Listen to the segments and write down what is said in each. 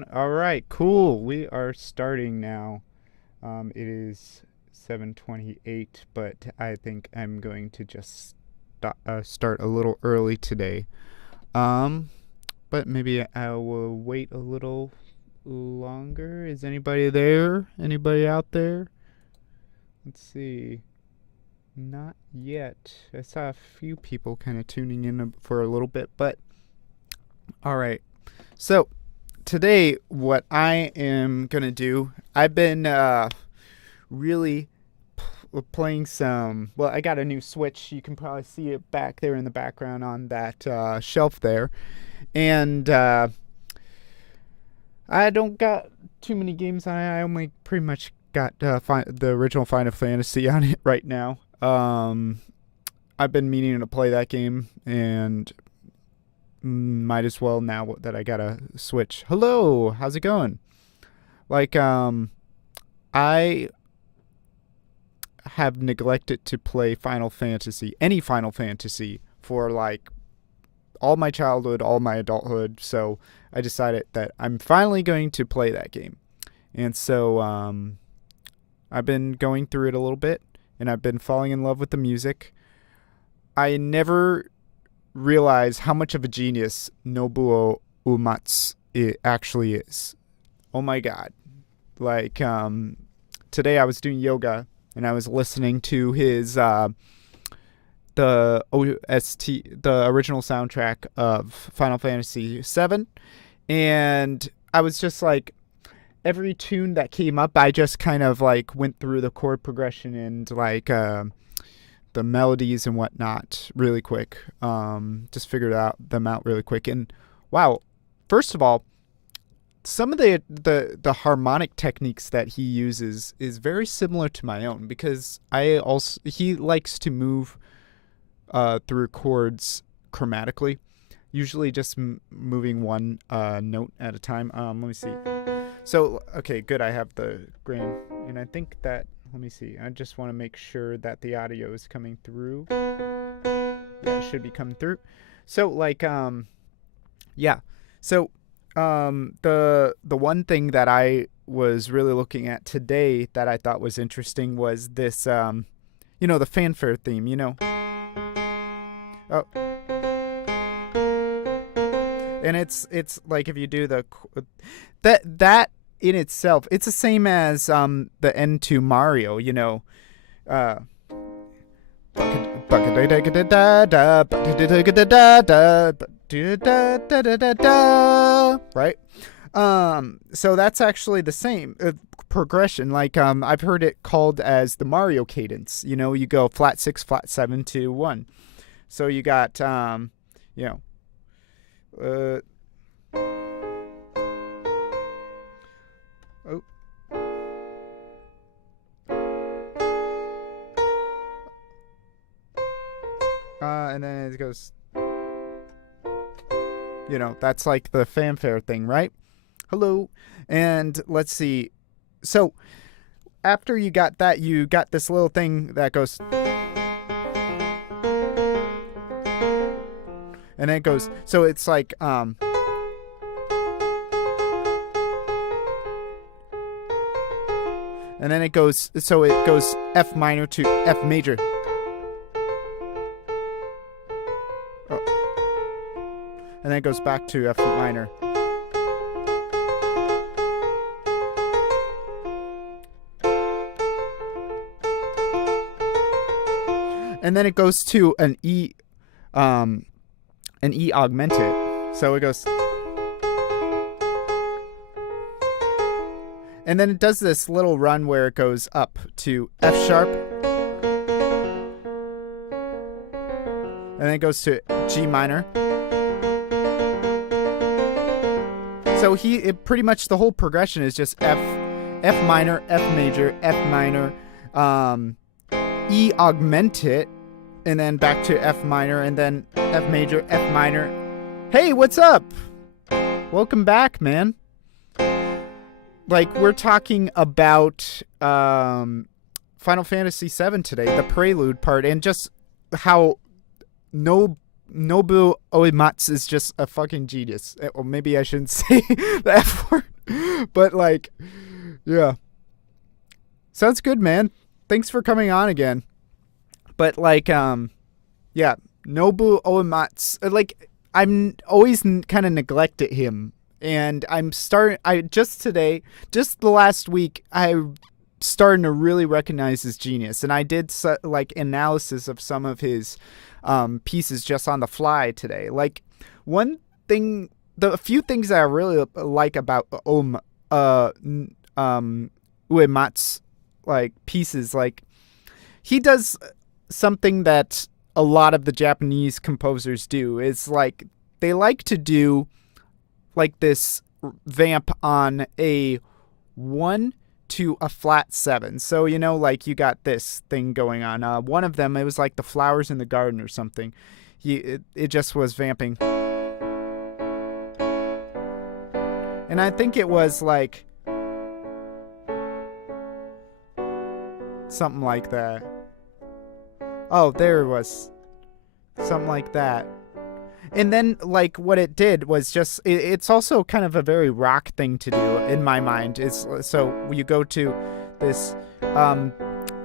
down. All right, cool. We are starting now. It is 7:28, but I think I'm going to just start a little early today. Um, but maybe I will wait a little longer. Is anybody there? Anybody out there? Let's see. Not yet. I saw a few people kind of tuning in for a little bit, but all right. So, today, what I am going to do, I've been really playing some. Well, I got a new Switch. You can probably see it back there in the background on that shelf there. And I don't got too many games on it. I only pretty much got the original Final Fantasy on it right now. I've been meaning to play that game, and might as well now that I got a Switch. Hello, how's it going? Like, I have neglected to play any Final Fantasy, for like all my childhood, all my adulthood. So I decided that I'm finally going to play that game. And so, I've been going through it a little bit, and I've been falling in love with the music. I never realized how much of a genius Nobuo Uematsu it actually is. Oh my god. Like, today I was doing yoga, and I was listening to his, the OST, the original soundtrack of Final Fantasy VII, and I was just like, every tune that came up, I just kind of like went through the chord progression and like the melodies and whatnot really quick. Just figured them out really quick. And wow, first of all, some of the harmonic techniques that he uses is very similar to my own, because he likes to move through chords chromatically, usually just moving one note at a time. Let me see. So, okay, good. I have the grand, and I think that, let me see. I just want to make sure that the audio is coming through. Yeah, it should be coming through. So, like, yeah. So, the one thing that I was really looking at today that I thought was interesting was this, the fanfare theme, Oh. And it's like, if you do that in itself, it's the same as the end to Mario, right? So that's actually the same progression. Like, I've heard it called as the Mario cadence. You go flat 6, flat 7 to 1. So you got oh. And then it goes, that's like the fanfare thing, right? Hello. And let's see. So after you got that, you got this little thing that goes, and then it goes, so it's like, and then it goes, so it goes F minor to F major. And then it goes back to F minor. And then it goes to an E augmented. So it goes, and then it does this little run where it goes up to F sharp, and then it goes to G minor. So pretty much the whole progression is just F minor, F major, F minor, E augmented, and then back to F minor, and then F major, F minor. Hey, what's up? Welcome back, man. Like, we're talking about Final Fantasy VII today, the prelude part, and just how Nobu Uematsu is just a fucking genius. Or maybe I shouldn't say the F word. But like, yeah. Sounds good, man. Thanks for coming on again. But like, yeah, Nobu Uematsu. Like, I'm always kind of neglected him, and just the last week, I starting to really recognize his genius, and I did like analysis of some of his pieces just on the fly today. Like, a few things that I really like about Uematsu, like, pieces, like, he does something that a lot of the Japanese composers do. Is like, they like to do like this vamp on a 1 to a flat 7. So, like, you got this thing going on. One of them, it was like the flowers in the garden or something. It just was vamping. And I think it was like something like that. Oh, there it was. Something like that. And then, like, what it did was just, it's also kind of a very rock thing to do in my mind. So you go to this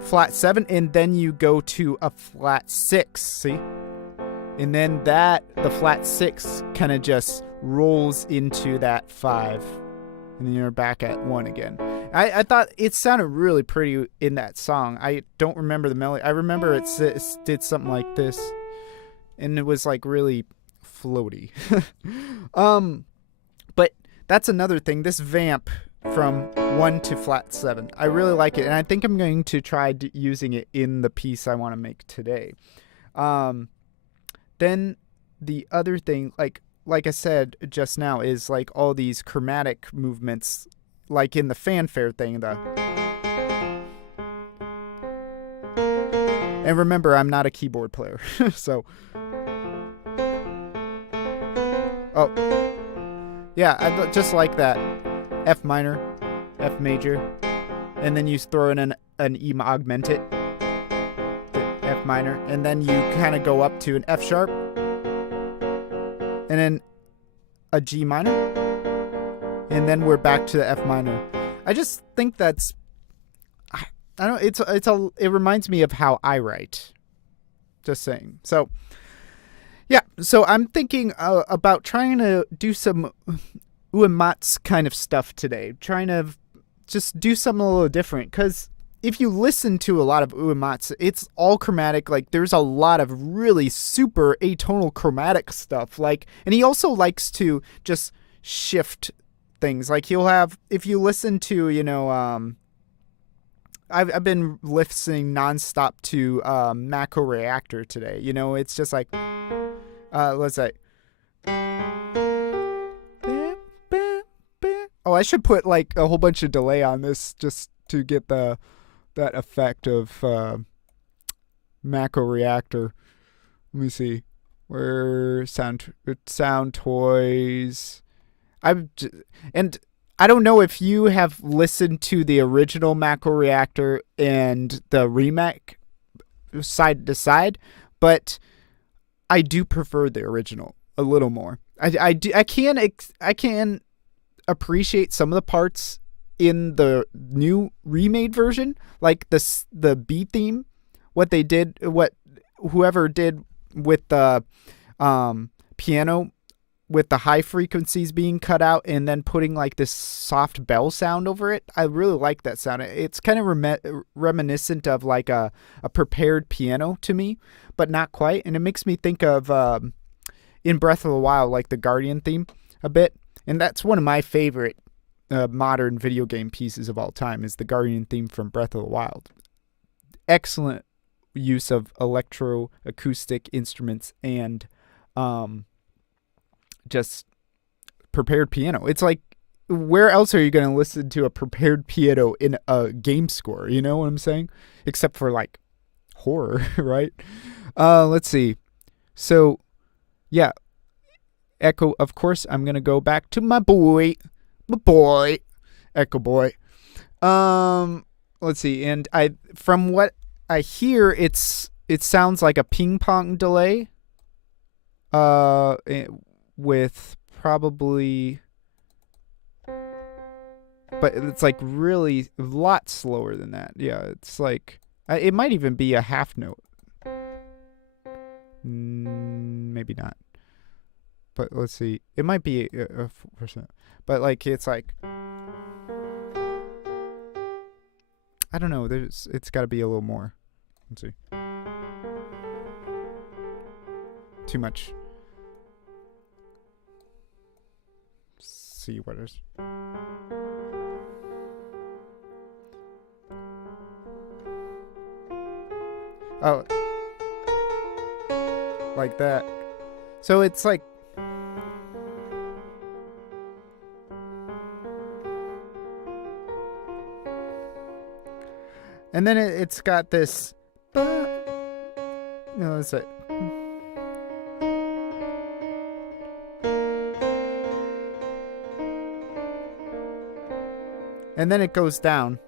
flat 7, and then you go to a flat 6, see? And then the flat 6 kind of just rolls into that 5. And then you're back at 1 again. I thought it sounded really pretty in that song. I don't remember the melody. I remember it did something like this. And it was like really floaty. But that's another thing. This vamp from 1 to flat 7. I really like it. And I think I'm going to try using it in the piece I want to make today. Then the other thing, like I said just now, is like all these chromatic movements, like in the fanfare thing. And remember, I'm not a keyboard player, so. Oh, yeah, I just like that. F minor, F major, and then you throw in an E augmented, F minor, and then you kind of go up to an F sharp, and then a G minor, and then we're back to the F minor. I just think that's, I don't. It reminds me of how I write. Just saying. So, yeah. So I'm thinking about trying to do some Uematsu kind of stuff today. Trying to just do something a little different. Because if you listen to a lot of Uematsu, it's all chromatic. Like, there's a lot of really super atonal chromatic stuff. Like, and he also likes to just shift things. Like, he'll have, if you listen to, I've been listening nonstop to Macro Reactor today. It's just like, let's say. Oh, I should put like a whole bunch of delay on this just to get that effect of Macro Reactor. Let me see. Where sound toys. And I don't know if you have listened to the original Macro Reactor and the remake side to side, but I do prefer the original a little more. I can appreciate some of the parts in the new remade version, like the B theme, what whoever did with the piano, with the high frequencies being cut out and then putting like this soft bell sound over it. I really like that sound. It's kind of reminiscent of like a prepared piano to me, but not quite. And it makes me think of in Breath of the Wild, like the Guardian theme a bit. And that's one of my favorite modern video game pieces of all time, is the Guardian theme from Breath of the Wild. Excellent use of electroacoustic instruments and just prepared piano. It's like, where else are you going to listen to a prepared piano in a game score? You know what I'm saying? Except for like horror, right? Let's see. So, yeah. Echo, of course, I'm going to go back to my boy, Echo Boy. Let's see. And from what I hear, it sounds like a ping pong delay. with probably, but it's like really a lot slower than that. Yeah, it's like it might even be a half note. Maybe not. But let's see. It might be a 4%. But like it's like, I don't know. It's got to be a little more. Let's see. Too much. See what is. Oh, like that. So it's like, and then it's got this. No, that's it. And then it goes down.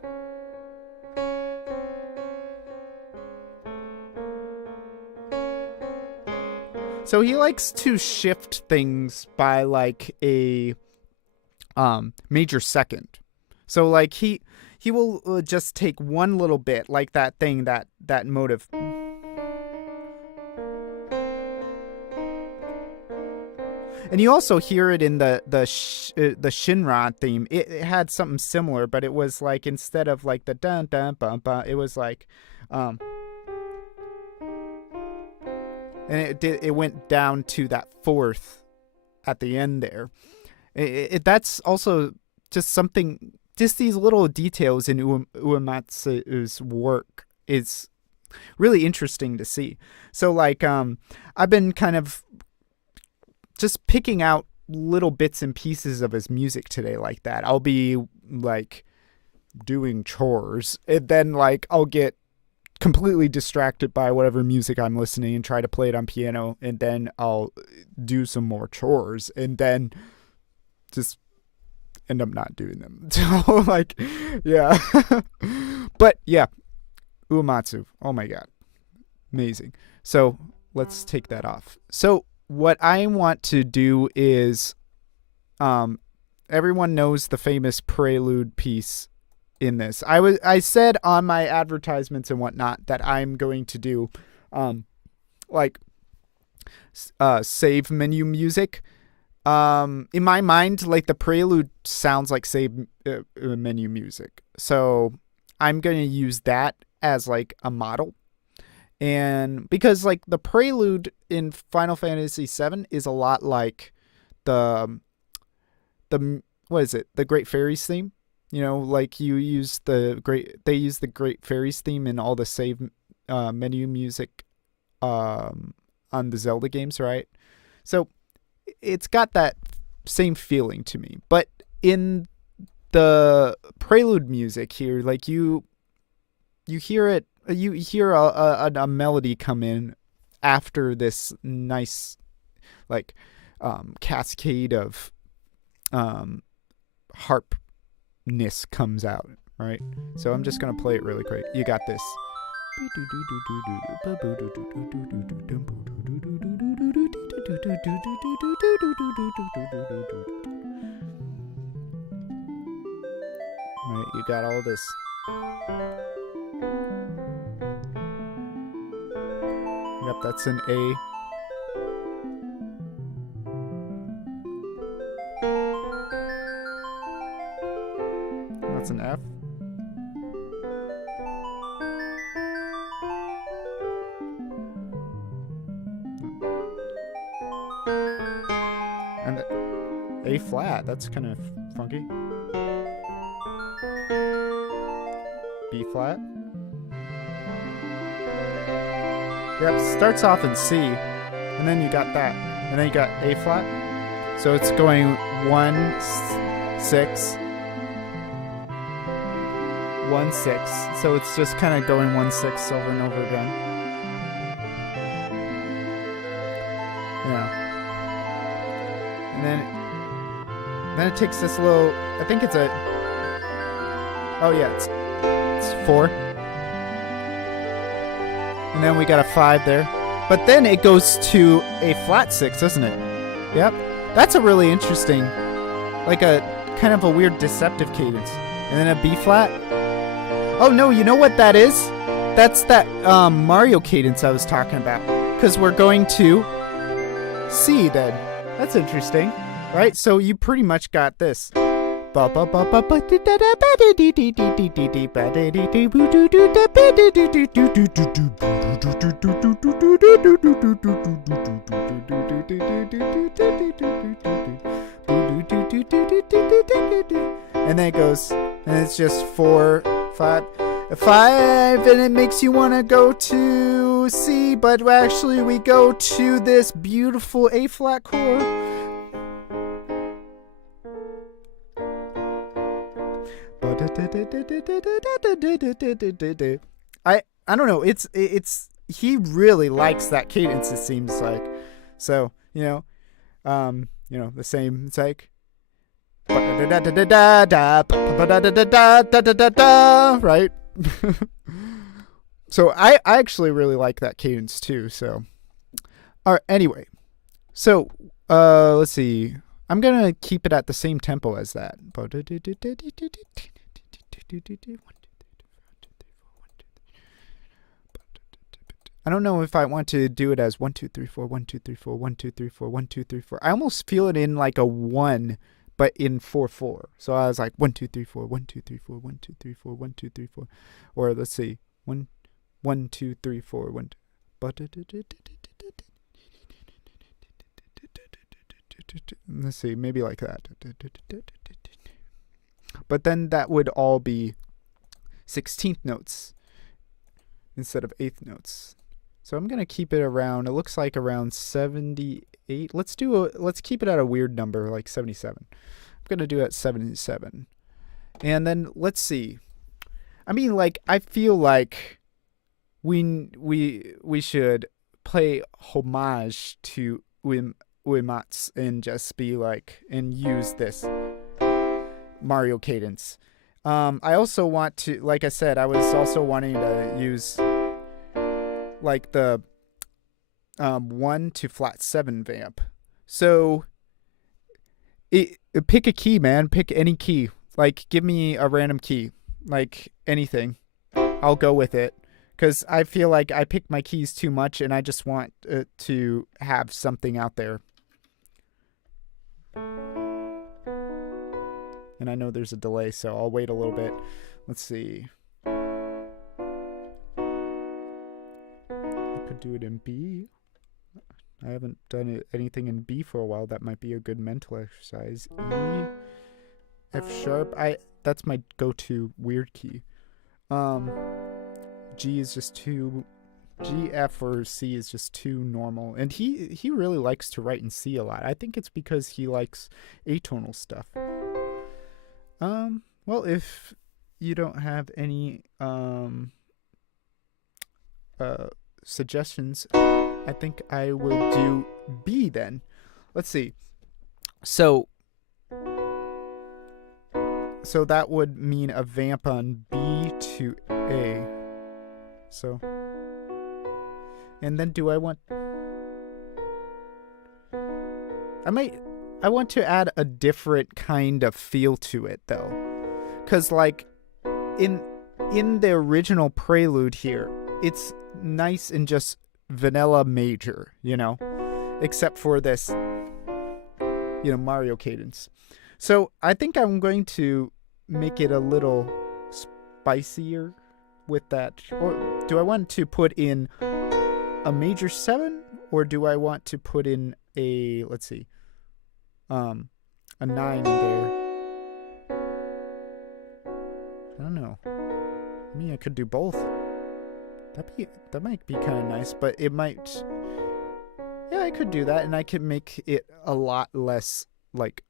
So he likes to shift things by like a major second. So like he will just take one little bit, like that thing, that motive. And you also hear it in the Shinra theme. It had something similar, but it was like, instead of like the dun dun bum bum, it was like, and it went down to that fourth at the end there. That's also just something. Just these little details in Uematsu's work is really interesting to see. So like, I've been kind of just picking out little bits and pieces of his music today like that. I'll be like doing chores, and then like I'll get completely distracted by whatever music I'm listening and try to play it on piano, and then I'll do some more chores, and then just end up not doing them. So like, yeah. But yeah, Uematsu, oh my god, amazing. So let's take that off. So what I want to do is, everyone knows the famous prelude piece in this. I said on my advertisements and whatnot that I'm going to do, like, save menu music. In my mind, like, the prelude sounds like save menu music. So I'm going to use that as like a model. And because like the prelude in Final Fantasy VII is a lot like the what is it? The Great Fairies theme. You know, like they use the Great Fairies theme in all the save menu music on the Zelda games, right? So it's got that same feeling to me. But in the prelude music here, like you hear it. You hear a melody come in after this nice, like, cascade of harpness comes out, right? So I'm just gonna play it really quick. You got this. Right, you got all this. Yep, that's an A. That's an F. And A flat, that's kind of funky. B flat. Yep, starts off in C, and then you got that, and then you got A flat. So it's going 1 6 1 6. So it's just kind of going 1 6 over and over again. Yeah. And then it takes this little. I think it's a. Oh yeah, it's 4. And then we got a 5 there. But then it goes to a flat 6, doesn't it? Yep. That's a really interesting, like a kind of a weird deceptive cadence. And then a B flat. Oh no, you know what that is? That's that Mario cadence I was talking about. Because we're going to C then. That's interesting, right? So you pretty much got this. And then it goes, and it's just 4, 5, 5, and it makes you want to go to C, but actually we go to this beautiful A flat chord. I don't know. It's he really likes that cadence. It seems like, so the same. It's like right. So I actually really like that cadence too. So, all right. Anyway, so let's see. I'm gonna keep it at the same tempo as that. I don't know if I want to do it as 1 2 3 4 1 2 3 4 1 2 3 4 1 2 3 4. I almost feel it in like a 1, but in 4 4. So I was like 1 2 3 4 1 2 3 4 1 2 3 4 1 2 3 4, or let's see 1 1 2 3 4 1. Let's see, maybe like that. But then that would all be 16th notes instead of 8th notes. So I'm going to keep it around, it looks like around 78. Let's keep it at a weird number like 77. I'm going to do it at 77. And then let's see. I mean, like, I feel like we should play homage to Uematsu and just be like, and use this Mario cadence. I also want to, like I said, I was also wanting to use like the 1 to flat 7 vamp. So pick a key, man. Pick any key. Like, give me a random key, like anything. I'll go with it. Because I feel like I pick my keys too much and I just want to have something out there. And I know there's a delay, so I'll wait a little bit. Let's see. I could do it in B. I haven't done anything in B for a while. That might be a good mental exercise. E, F sharp. That's my go-to weird key. G is just too. G, F, or C is just too normal. And he really likes to write in C a lot. I think it's because he likes atonal stuff. Well, if you don't have any suggestions, I think I will do B then. Let's see. So that would mean a vamp on B to A. So, and then do I want... I want to add a different kind of feel to it, though. Because, like, in the original prelude here, it's nice and just vanilla major, except for this, Mario cadence. So I think I'm going to make it a little spicier with that. Or do I want to put in a major 7, or do I want to put in a, let's see, a 9 in there? I don't know. I mean, I could do both. That might be kind of nice, but it might... Yeah, I could do that, and I could make it a lot less, like,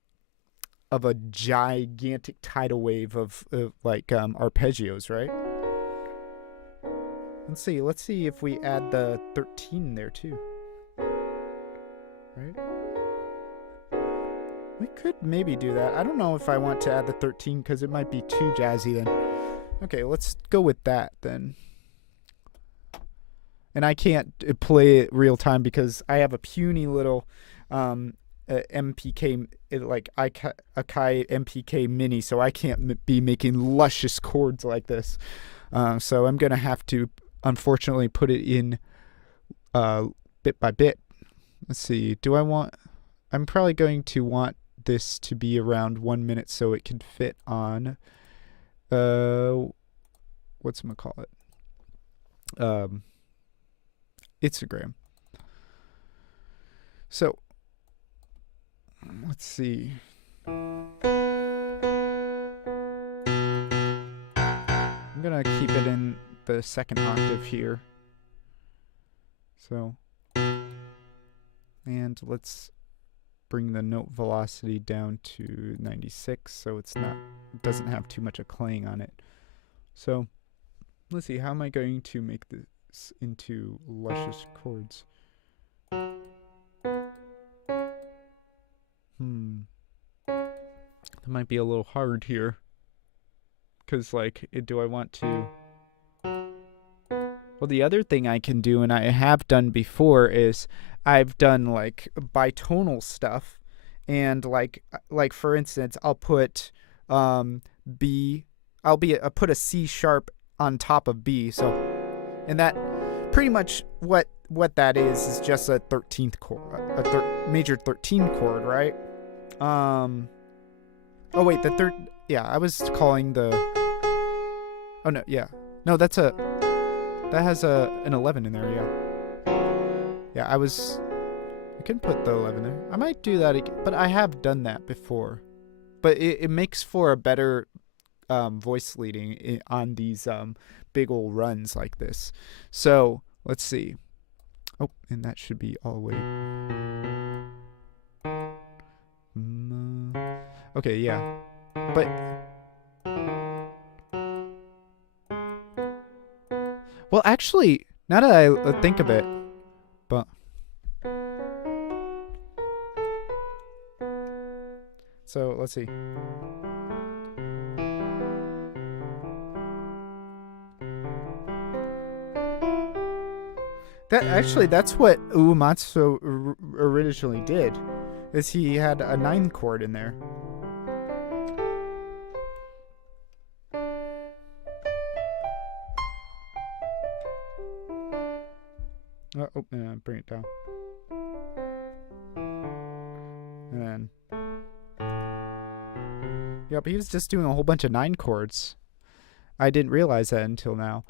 of a gigantic tidal wave of arpeggios, right? Let's see if we add the 13 there, too. Right? We could maybe do that. I don't know if I want to add the 13 because it might be too jazzy then. Okay, let's go with that then. and I can't play it real time because I have a puny little MPK, like Akai MPK Mini, so I can't be making luscious chords like this. So I'm gonna have to, unfortunately, put it in bit by bit. Let's see. I'm probably going to want this to be around 1 minute so it can fit on whatchamacallit? Instagram. So let's see. I'm gonna keep it in the second octave here. So, and let's bring the note velocity down to 96 so it doesn't have too much of clang on it. So let's see, how am I going to make this into luscious chords? That might be a little hard here, because like, do I want to? Well, the other thing I can do, and I have done before, is I've done like bitonal stuff, and like for instance, I'll put B, I'll put a C sharp on top of B. So, and that pretty much what that is just a 13th chord, a major 13 chord, right? Oh wait, the third. Yeah, I was calling the. Oh no, yeah, no, that has an 11 in there. Yeah, I can put the 11 there. I might do that again, but I have done that before. But it makes for a better voice leading on these big old runs like this. So let's see. Oh, and that should be all the way. Okay, yeah. But well, actually, now that I think of it, but so let's see. That's what Uematsu originally did, is he had a 9 chord in there. Oh, bring it down. And then, yep, he was just doing a whole bunch of 9 chords. I didn't realize that until now.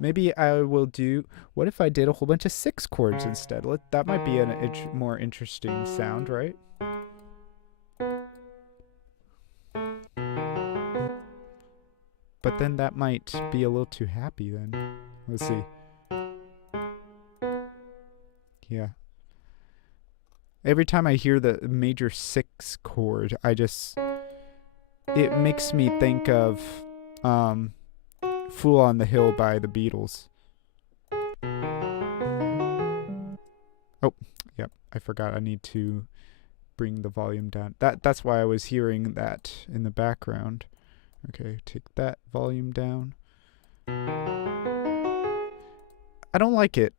Maybe I will do. What if I did a whole bunch of 6 chords instead? That might be a more interesting sound, right? But then that might be a little too happy then. Let's see. Yeah. Every time I hear the major 6 chord, it makes me think of Fool on the Hill by the Beatles. Oh, yep, I forgot I need to bring the volume down. That's why I was hearing that in the background. Okay, take that volume down. I don't like it.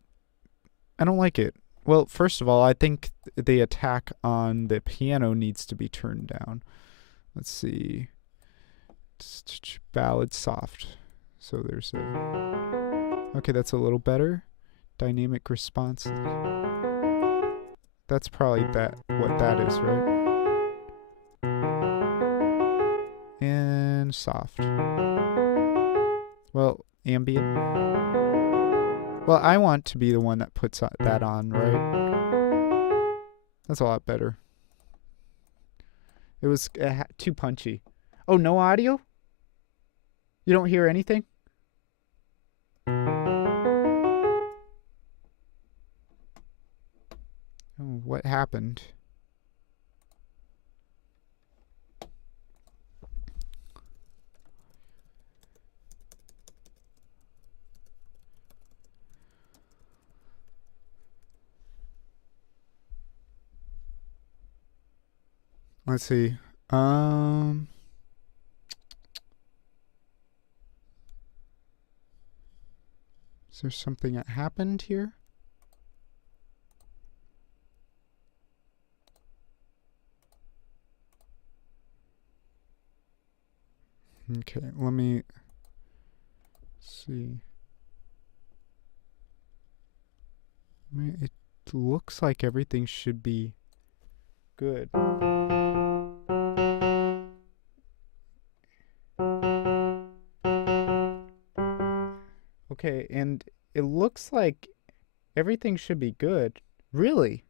Well, first of all, I think the attack on the piano needs to be turned down. Let's see. Ballad soft. So there's a. Okay, that's a little better. Dynamic response. That's probably what that is, right? And soft. Well, ambient. Well, I want to be the one that puts that on, right? That's a lot better. It was too punchy. Oh, no audio? You don't hear anything? Oh, what happened? Let's see. there something that happened here? Okay, let me see. I mean, it looks like everything should be good. Okay, and it looks like everything should be good. Really?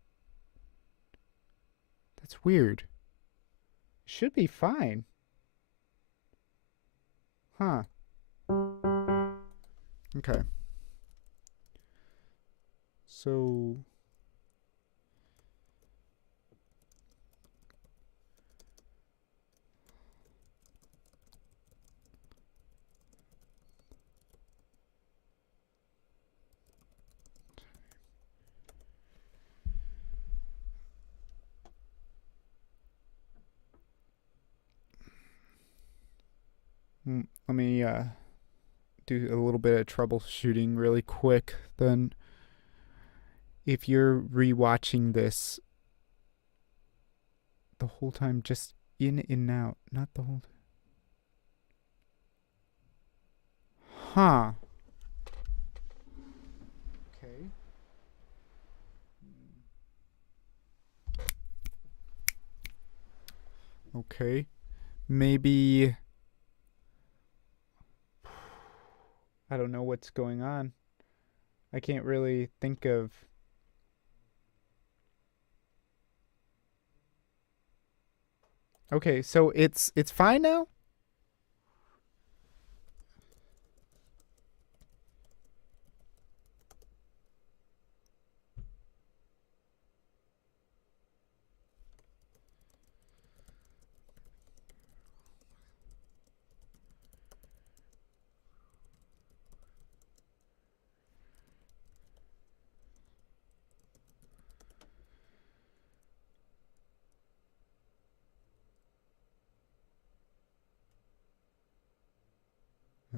That's weird. It should be fine. Huh. Okay. So let me do a little bit of troubleshooting really quick then. If you're rewatching this the whole time, just in and out, not the whole Huh. Okay. Okay. Maybe I don't know what's going on. I can't really think of. Okay, so it's fine now?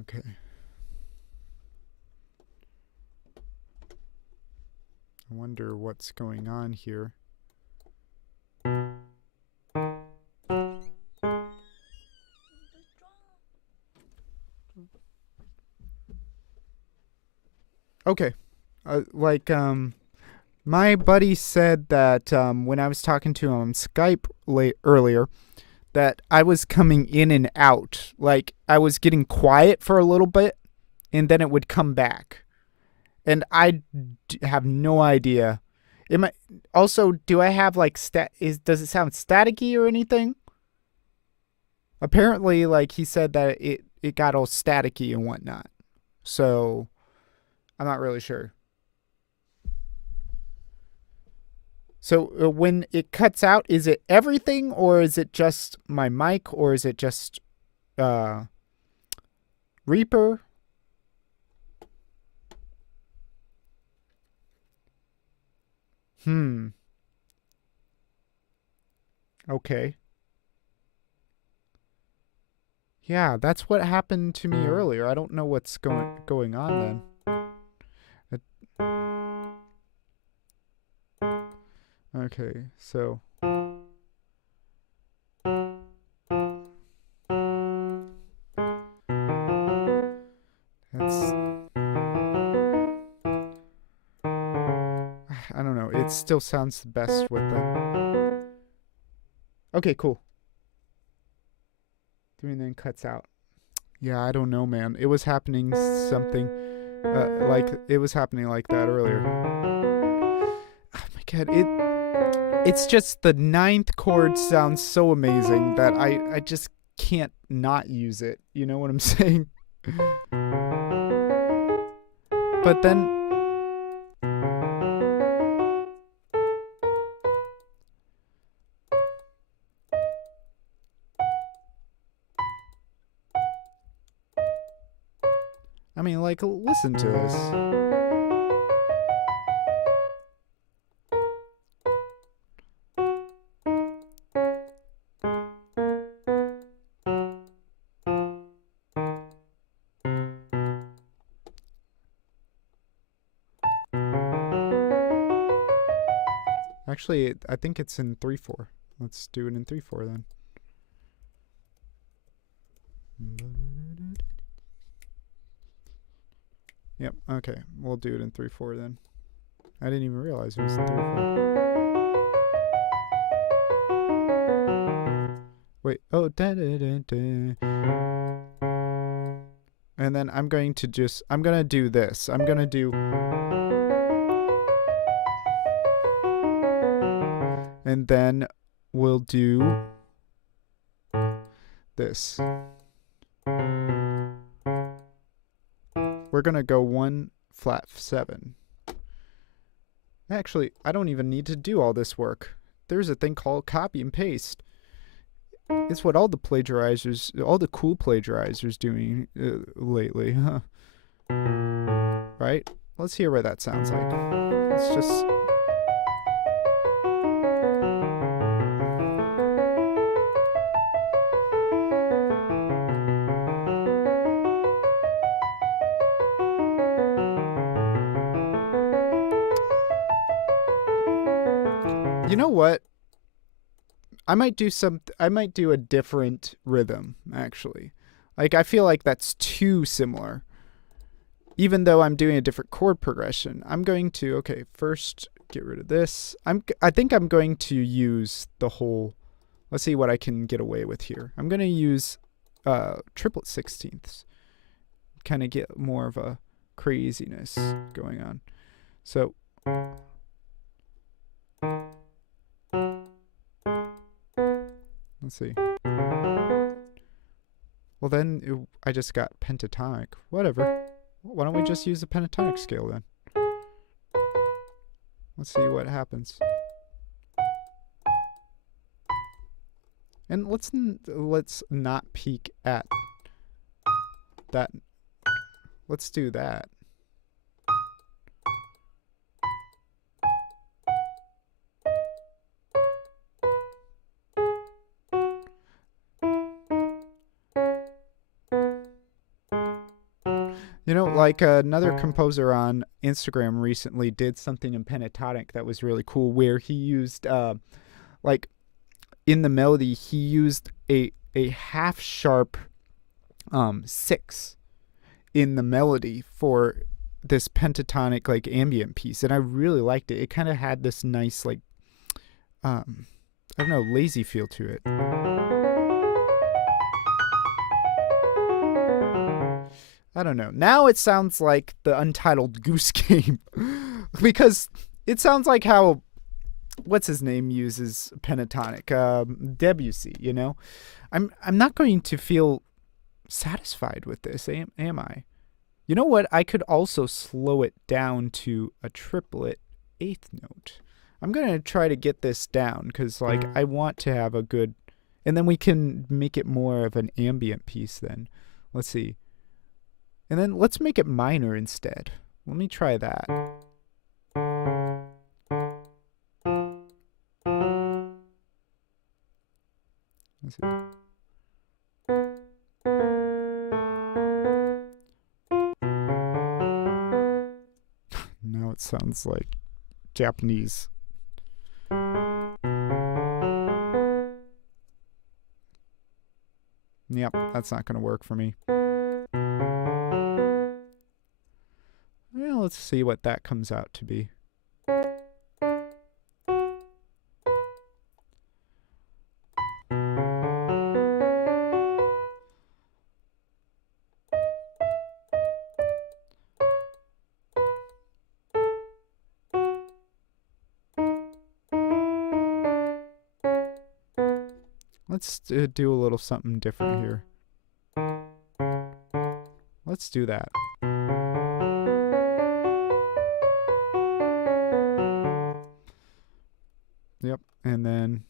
Okay. I wonder what's going on here. Okay. My buddy said that when I was talking to him on Skype earlier, that I was coming in and out. Like, I was getting quiet for a little bit, and then it would come back. And I have no idea. Also, do I have, like, does it sound staticky or anything? Apparently, like, he said that it got all staticky and whatnot. So, I'm not really sure. So when it cuts out, is it everything, or is it just my mic, or is it just Reaper? Okay. Yeah, that's what happened to me earlier. I don't know what's going on then. Okay, so that's I don't know. It still sounds the best with the. Okay, cool. 3 and then cuts out. Yeah, I don't know, man. It was happening something it was happening like that earlier. Oh my god, it's just the 9th chord sounds so amazing that I just can't not use it. You know what I'm saying? But then I mean, like, listen to this. Actually, I think it's in 3/4. Let's do it in 3/4 then. Yep, okay. We'll do it in 3/4 then. I didn't even realize it was in 3/4. Wait, oh, and then I'm going to do this. I'm going to do, and then we'll do this. We're going to go 1 flat 7. Actually, I don't even need to do all this work. There's a thing called copy and paste. It's what all the cool plagiarizers doing lately, huh? Right? Let's hear what that sounds like. Let's just... You know what? I might do a different rhythm, actually. Like, I feel like that's too similar. Even though I'm doing a different chord progression. I'm going to, okay, first get rid of this. I think I'm going to use the whole, let's see what I can get away with here. I'm going to use triplet sixteenths. Kind of get more of a craziness going on. So... Let's see. Well, then I just got pentatonic. Whatever. Why don't we just use the pentatonic scale then? Let's see what happens. And let's not peak at that. Let's do that. You know, like another composer on Instagram recently did something in pentatonic that was really cool, where he used, like, in the melody, he used a half sharp 6 in the melody for this pentatonic, like, ambient piece, and I really liked it. It kind of had this nice, like, I don't know, lazy feel to it. I don't know. Now it sounds like the Untitled Goose Game. Because it sounds like how, what's his name uses pentatonic? Debussy, you know? I'm not going to feel satisfied with this, am I? You know what? I could also slow it down to a triplet 8th note. I'm going to try to get this down because, like, I want to have a good... And then we can make it more of an ambient piece then. Let's see. And then let's make it minor instead. Let me try that. Let's see. Now it sounds like Japanese. Yep, that's not going to work for me. Well, let's see what that comes out to be. Let's do a little something different here. Let's do that. Yep, and then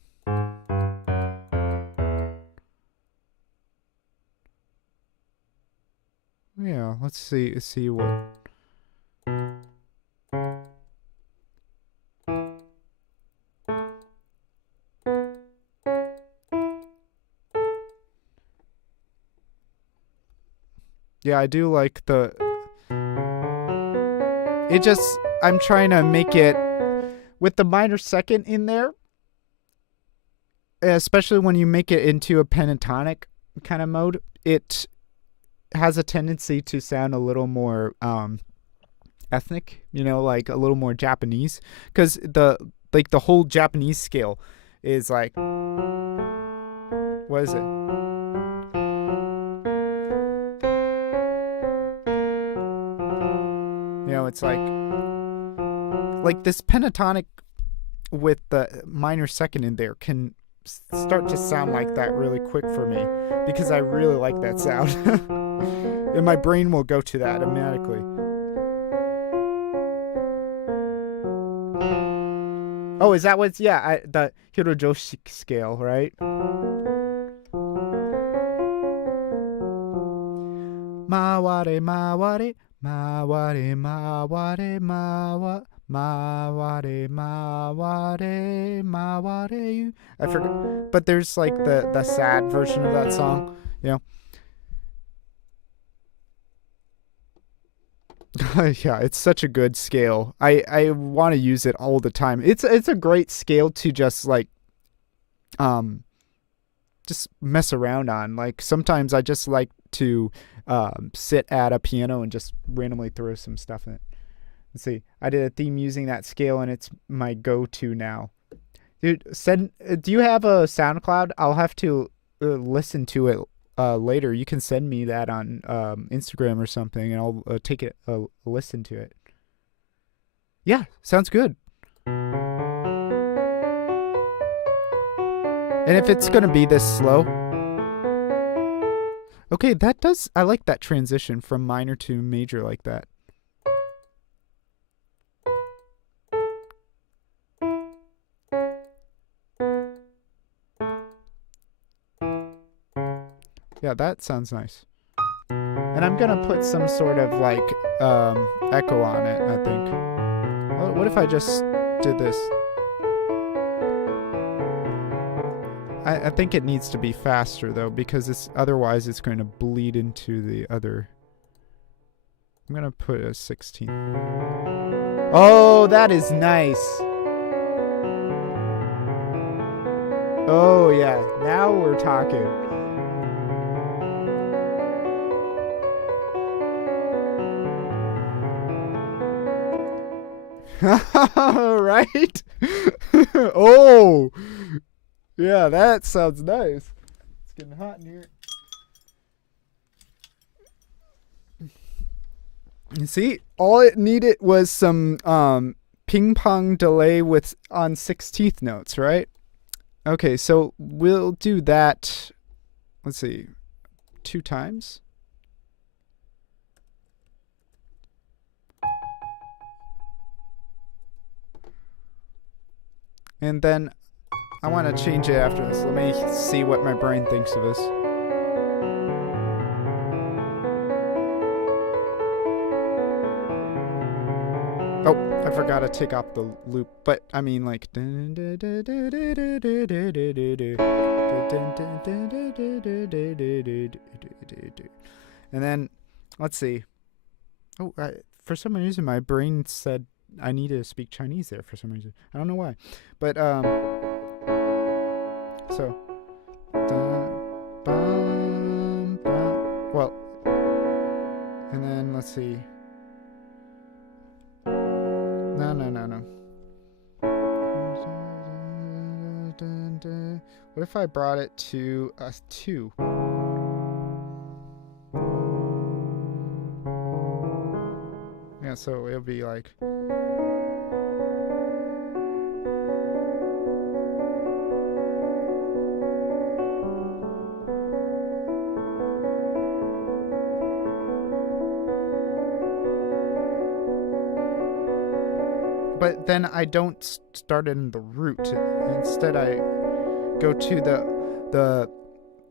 yeah, let's see what. Yeah, I do like the... It just... I'm trying to make it with the minor second in there, especially when you make it into a pentatonic kind of mode, it has a tendency to sound a little more ethnic, like a little more Japanese, because the whole Japanese scale is like, what is it? It's like this pentatonic with the minor second in there can start to sound like that really quick for me, because I really like that sound. And my brain will go to that automatically. Oh, is that what's... Yeah, the Hirojoshi scale, right? Maware, maware, maware, maware, maware, maware, maware, maware you. I forget. But there's like the sad version of that song, Yeah, it's such a good scale. I want to use it all the time. It's a great scale to just like just mess around on. Like sometimes I just like to sit at a piano and just randomly throw some stuff in it. Let's see. I did a theme using that scale, and it's my go-to now. Dude, do you have a SoundCloud? I'll have to listen to it later. You can send me that on Instagram or something, and I'll take a listen to it. Yeah, sounds good. And if it's gonna be this slow, okay, I like that transition from minor to major like that. Yeah, that sounds nice. And I'm gonna put some sort of like echo on it, I think. What if I just did this? I think it needs to be faster though, because otherwise it's going to bleed into the other. I'm gonna put a 16. Oh, that is nice. Oh yeah, now we're talking. Right? Oh, yeah, that sounds nice. It's getting hot in here. You see, all it needed was some ping pong delay on 16th notes, right? Okay, so we'll do that. Let's see, 2 times. And then I want to change it after this. Let me see what my brain thinks of this. Oh, I forgot to take off the loop. But I mean, like. And then, let's see. Oh, for some reason, my brain said I need to speak Chinese there for some reason. I don't know why. But, so. Well. And then, let's see. No. What if I brought it to a 2? Yeah, so it'll be like. But then I don't start in the root. Instead, I go to the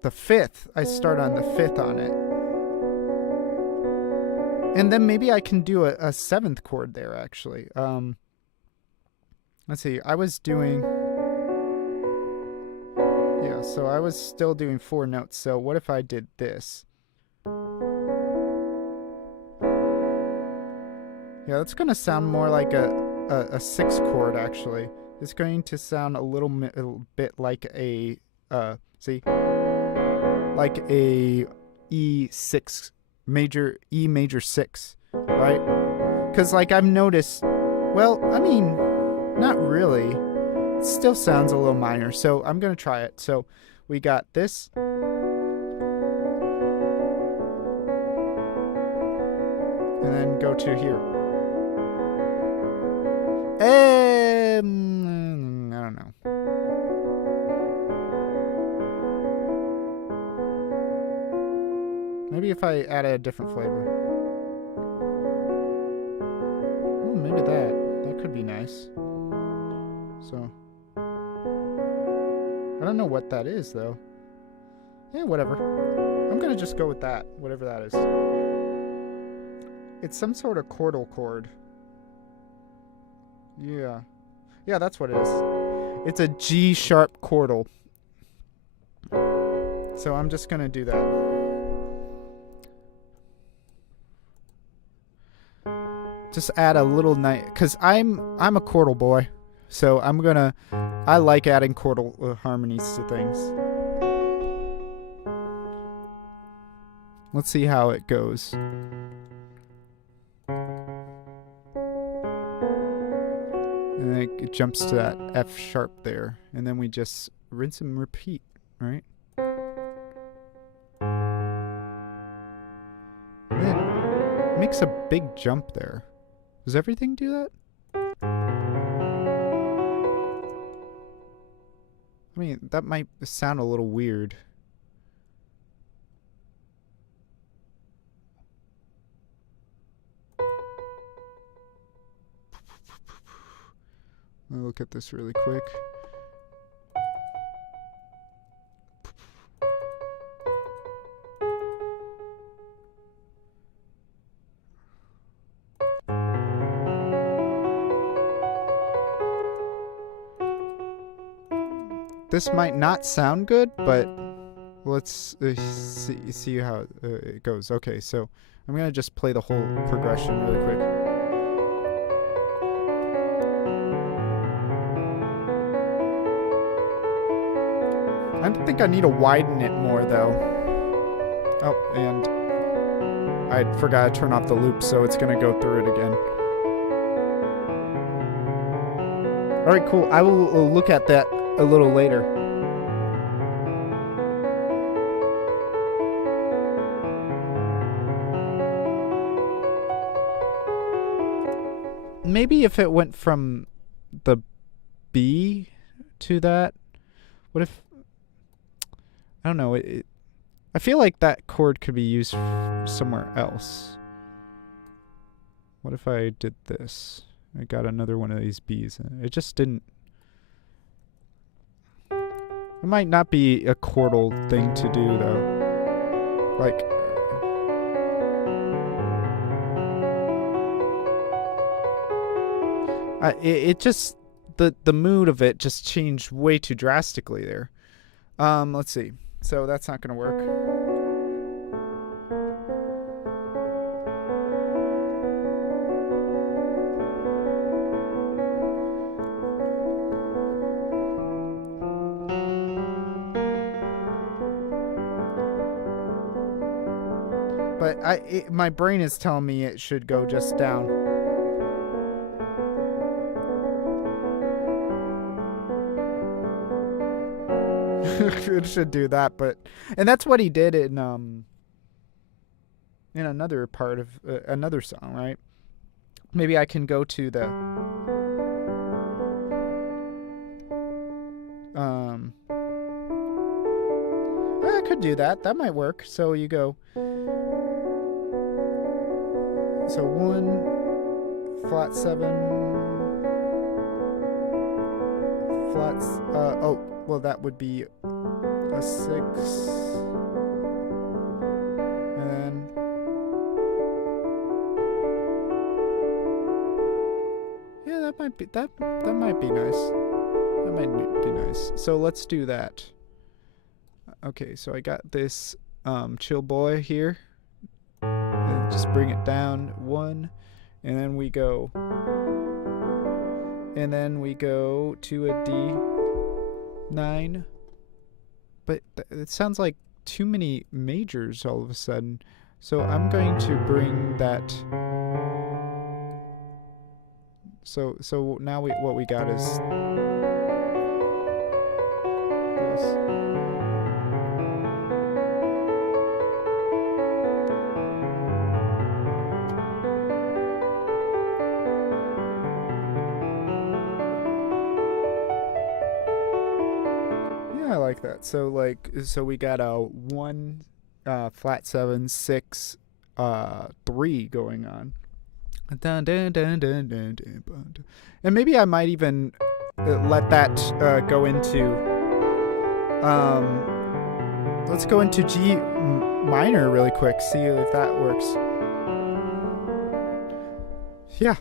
5th. I start on the 5th on it. And then maybe I can do a 7th chord there, actually. Let's see. I was doing... Yeah, so I was still doing 4 notes. So what if I did this? Yeah, that's going to sound more like a a 6 chord actually. It's going to sound a little bit like a see, like a E6 major, E major 6, right? Because like I've noticed, well, I mean, not really. It still sounds a little minor, so I'm gonna try it. So we got this. And then go to here. I don't know. Maybe if I add a different flavor. Oh, maybe that could be nice. So I don't know what that is though. Yeah, whatever. I'm gonna just go with that, whatever that is. It's some sort of chordal chord. Yeah. Yeah, that's what it is. It's a G sharp chordal. So I'm just gonna do that. Just add a little night, cause I'm a chordal boy, so I like adding chordal harmonies to things. Let's see how it goes. And then it jumps to that F sharp there, and then we just rinse and repeat, right? And then it makes a big jump there. Does everything do that? I mean, that might sound a little weird. I'll look at this really quick. This might not sound good, but let's see how it goes. Okay, so I'm gonna just play the whole progression really quick. I think I need to widen it more though. Oh, and I forgot to turn off the loop, so it's gonna go through it again. Alright, cool. I will look at that a little later. Maybe if it went from the B to that, what if, I don't know, I feel like that chord could be used somewhere else. What if I did this? I got another one of these B's. It just didn't. It might not be a chordal thing to do though. Like, it just, the mood of it just changed way too drastically there. Let's see. So that's not gonna work. But my brain is telling me it should go just down. It should do that, but and that's what he did in another part of another song, right? Maybe I can go to the I could do that. That might work. So you go. So 1 flat 7 flats. Oh, well, that would be a 6, and then yeah, that might be that might be nice. That might be nice. So let's do that. Okay, so I got this chill boy here. And just bring it down 1, and then we go and then we go to a D9. But it sounds like too many majors all of a sudden. So I'm going to bring that. So now what we got is this. I like that. So we got a 1 flat 7 6 3 going on. Dun, dun, dun, dun, dun, dun, dun. And maybe I might even let that go into let's go into G minor really quick, see if that works. Yeah.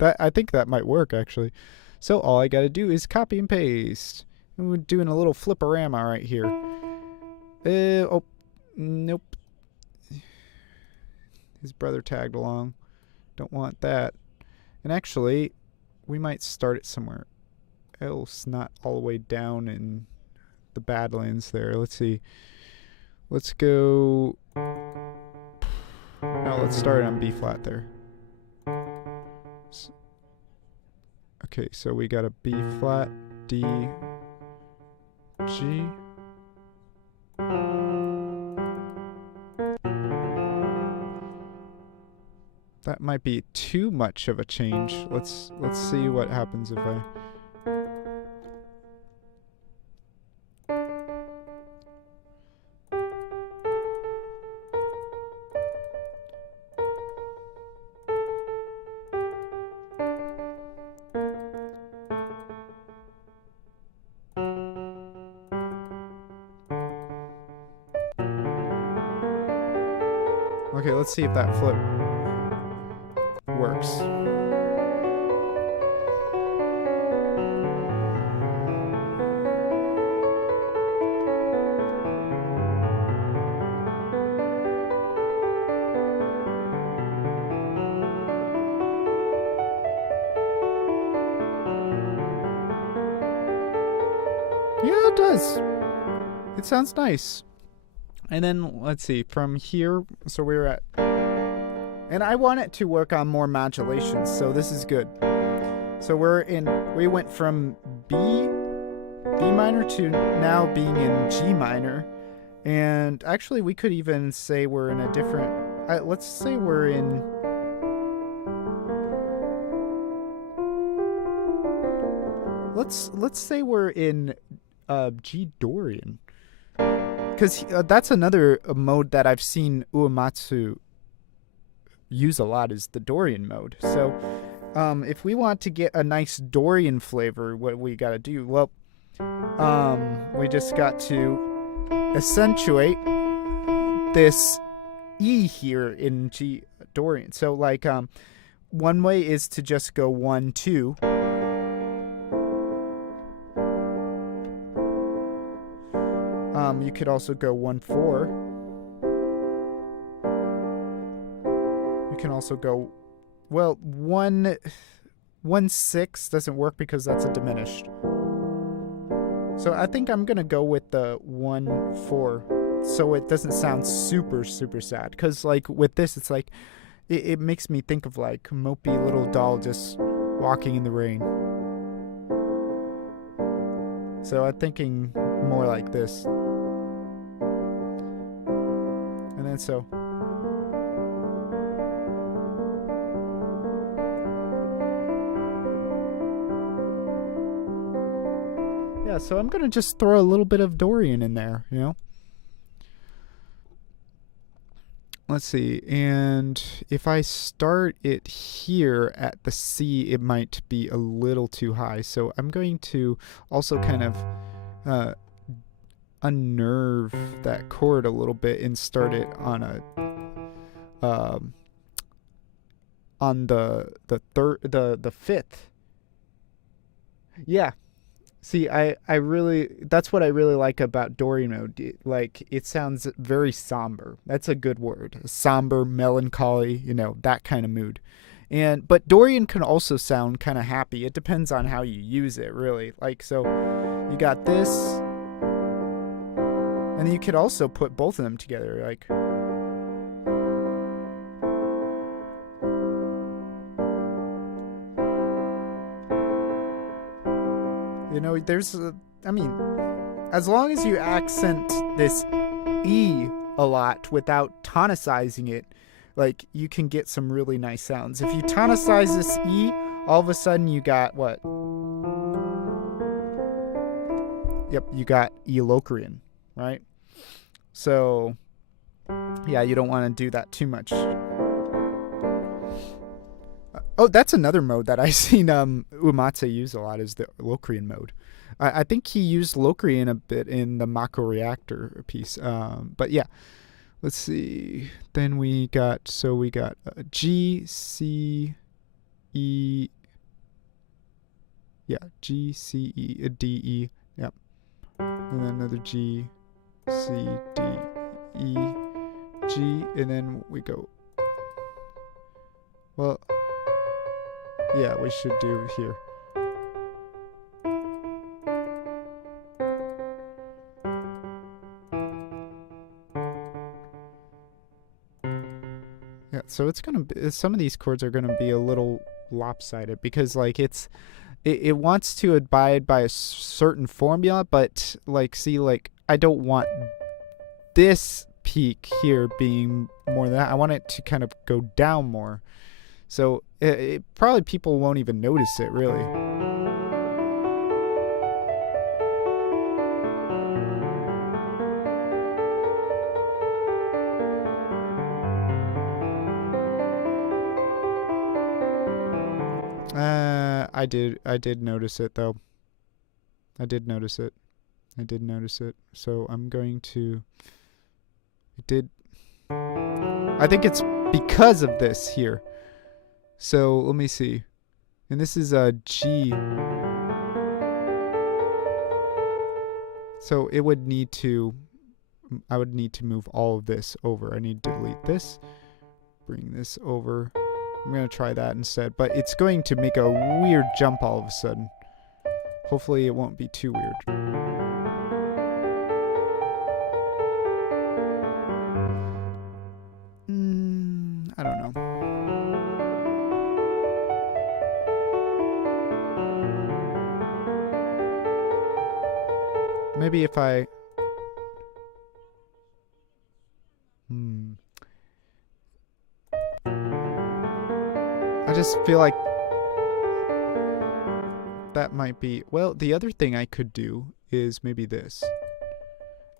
I think that might work actually. So all I got to do is copy and paste. We're doing a little flipperama right here. Oh, nope. His brother tagged along. Don't want that. And actually, we might start it somewhere else, not all the way down in the Badlands there. Let's see. Let's go. No, let's start on B flat there. Okay, so we got a B flat, D, G. That might be too much of a change. Let's see what happens if I. Okay, let's see if that flip works. Yeah, it does. It sounds nice. And then, let's see, from here, so we're at... And I want it to work on more modulations, so this is good. So we went from B minor to now being in G minor. And actually, we could even say we're in a different... let's say we're in... Let's say we're in G Dorian. Because that's another mode that I've seen Uematsu use a lot, is the Dorian mode. So if we want to get a nice Dorian flavor, what we got to do? Well, we just got to accentuate this E here in G Dorian. So like one way is to just go 1 2. You could also go 1 4. You can also go, well, 1 6 doesn't work because that's a diminished. So I think I'm gonna go with the 1 4, so it doesn't sound super sad. Cause like with this, it's like it makes me think of like mopey little doll just walking in the rain. So I'm thinking more like this. And then so. Yeah, so I'm going to just throw a little bit of Dorian in there, you know? Let's see, and if I start it here at the C, it might be a little too high. So I'm going to also kind of unnerve that chord a little bit and start it on a on the fifth. Yeah. See, I really, that's what I really like about Dorian mode. Like, it sounds very somber. That's a good word. Somber, melancholy, you know, that kind of mood. But Dorian can also sound kind of happy. It depends on how you use it, really. Like, so you got this, and you could also put both of them together, like. You know, as long as you accent this E a lot without tonicizing it, like, you can get some really nice sounds. If you tonicize this E, all of a sudden you got what? Yep, you got E Locrian, right? So, yeah, you don't want to do that too much. Oh, that's another mode that I've seen Uematsu use a lot, is the Locrian mode. I think he used Locrian a bit in the Mako Reactor piece. But yeah, let's see. Then we got G, C, E. Yeah, G, C, E, D, E. Yep. And then another G, C, D, E, G. And then we go. Well, yeah, we should do here. Yeah, so it's gonna be, some of these chords are gonna be a little lopsided because like it wants to abide by a certain formula, but like, see, like, I don't want this peak here being more than that. I want it to kind of go down more. So it probably people won't even notice it, really. I did notice it, though. I did notice it. So I'm going to... I think it's because of this here. So let me see. And this is a G. So it would need to... I would need to move all of this over. I need to delete this. Bring this over. I'm going to try that instead. But it's going to make a weird jump all of a sudden. Hopefully it won't be too weird. I don't know. Maybe if I... I just feel like that might be... Well, the other thing I could do is maybe this.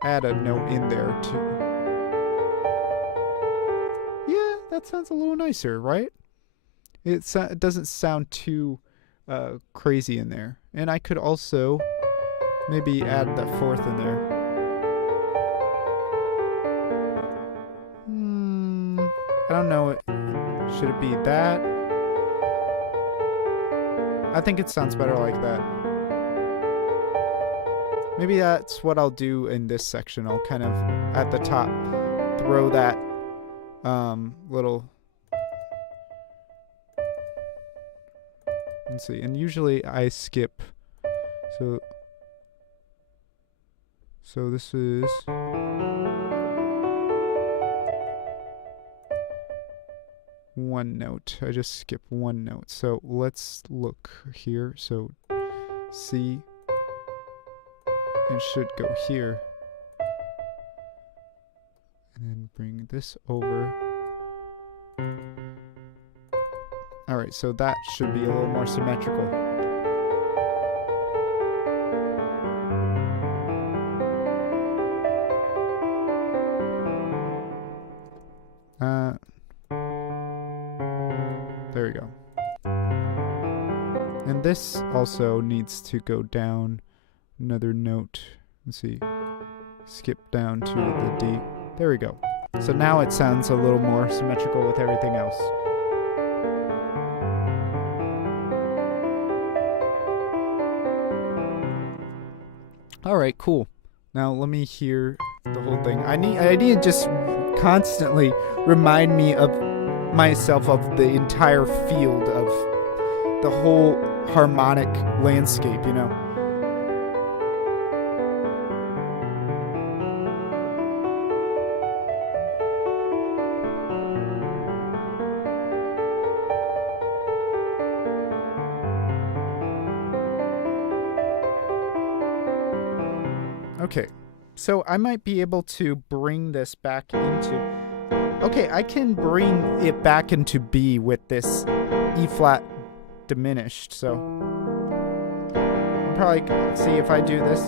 Add a note in there too. Yeah, that sounds a little nicer, right? It doesn't sound too crazy in there. And I could also maybe add that fourth in there. I don't know. Should it be that? I think it sounds better like that. Maybe that's what I'll do in this section. I'll kind of, at the top, throw that little... Let's see. And usually I skip. So this is... one note. I just skip one note. So let's look here. So C, it should go here. And then bring this over. Alright, so that should be a little more symmetrical. There we go. And this also needs to go down another note. Let's see. Skip down to the D. There we go. So now it sounds a little more symmetrical with everything else. Alright, cool. Now let me hear the whole thing. I need to just constantly remind me of myself of the entire field of the whole harmonic landscape, you know. Okay, so I might be able to bring this back into... Okay, I can bring it back into B with this E flat diminished, so... I'll probably see if I do this.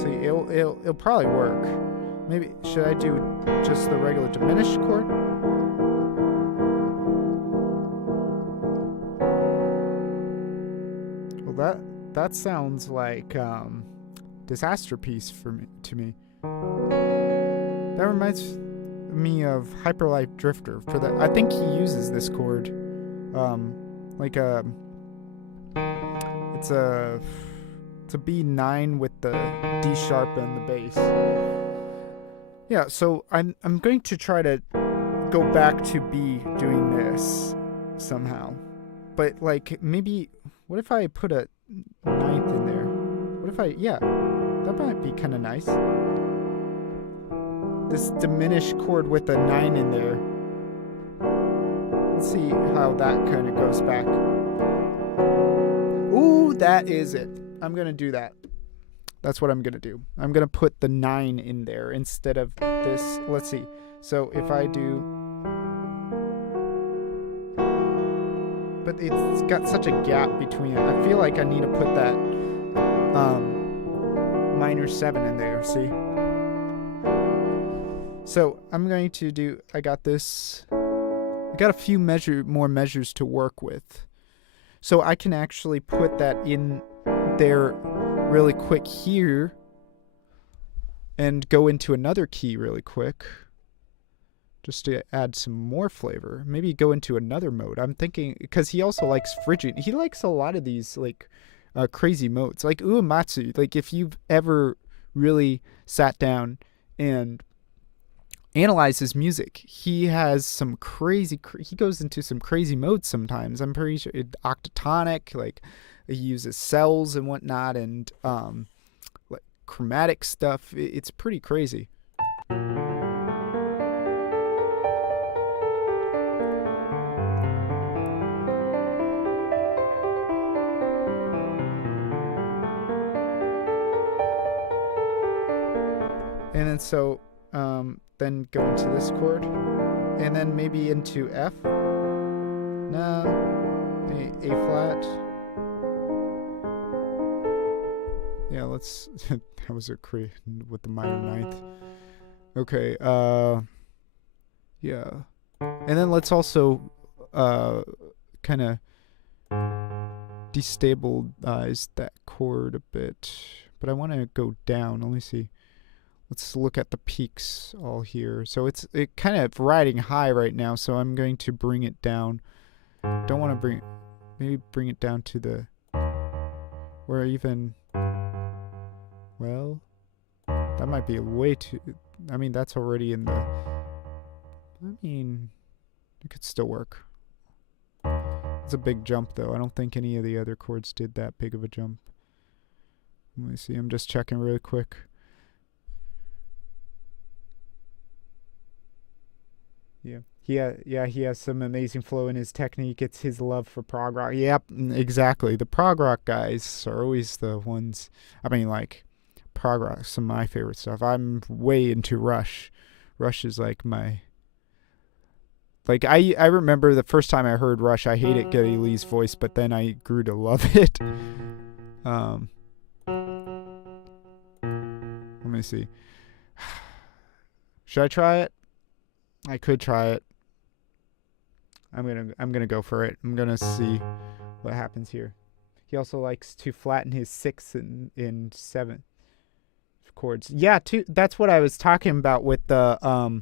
See, it'll probably work. Maybe, should I do just the regular diminished chord? That sounds like Disaster Piece to me. That reminds me of Hyperlight Drifter. For that, I think he uses this chord, like it's a B9 with the D sharp and the bass. Yeah, so I'm going to try to go back to B doing this somehow, but like maybe what if I put a ninth in there? What if that might be kind of nice. This diminished chord with a 9 in there. Let's see how that kind of goes back. Ooh, that is it. I'm going to do that. That's what I'm going to do. I'm going to put the 9 in there instead of this. Let's see. So if I do... But it's got such a gap between it. I feel like I need to put that minor 7 in there, see? So I'm going to do... I got this... I got a few more measures to work with. So I can actually put that in there really quick here and go into another key really quick just to add some more flavor. Maybe go into another mode. I'm thinking, because he also likes frigid. He likes a lot of these like crazy modes, like Uematsu. Like if you've ever really sat down and analyzed his music, he has some crazy, he goes into some crazy modes sometimes. I'm pretty sure octatonic, like he uses cells and whatnot, and like chromatic stuff. It's pretty crazy. And then so then go into this chord, and then maybe into F. No, A flat. Yeah, let's. That was a crazy with the minor ninth. Okay. Yeah, and then let's also kind of destabilize that chord a bit. But I want to go down. Let me see. Let's look at the peaks all here. So it kind of riding high right now, so I'm going to bring it down. Don't want to maybe bring it down to the, or even, well, that might be way too, I mean, that's already in the, I mean, it could still work. It's a big jump though. I don't think any of the other chords did that big of a jump. Let me see, I'm just checking really quick. Yeah. He has some amazing flow in his technique. It's his love for prog rock. Yep, exactly. The prog rock guys are always the ones. I mean, like, prog rock's some of my favorite stuff. I'm way into Rush. Rush is like my... Like, I remember the first time I heard Rush, I hated Geddy Lee's voice, but then I grew to love it. Let me see. Should I try it? I could try it. I'm gonna go for it. I'm gonna see what happens here. He also likes to flatten his 6 and 7 chords. Yeah, that's what I was talking about with the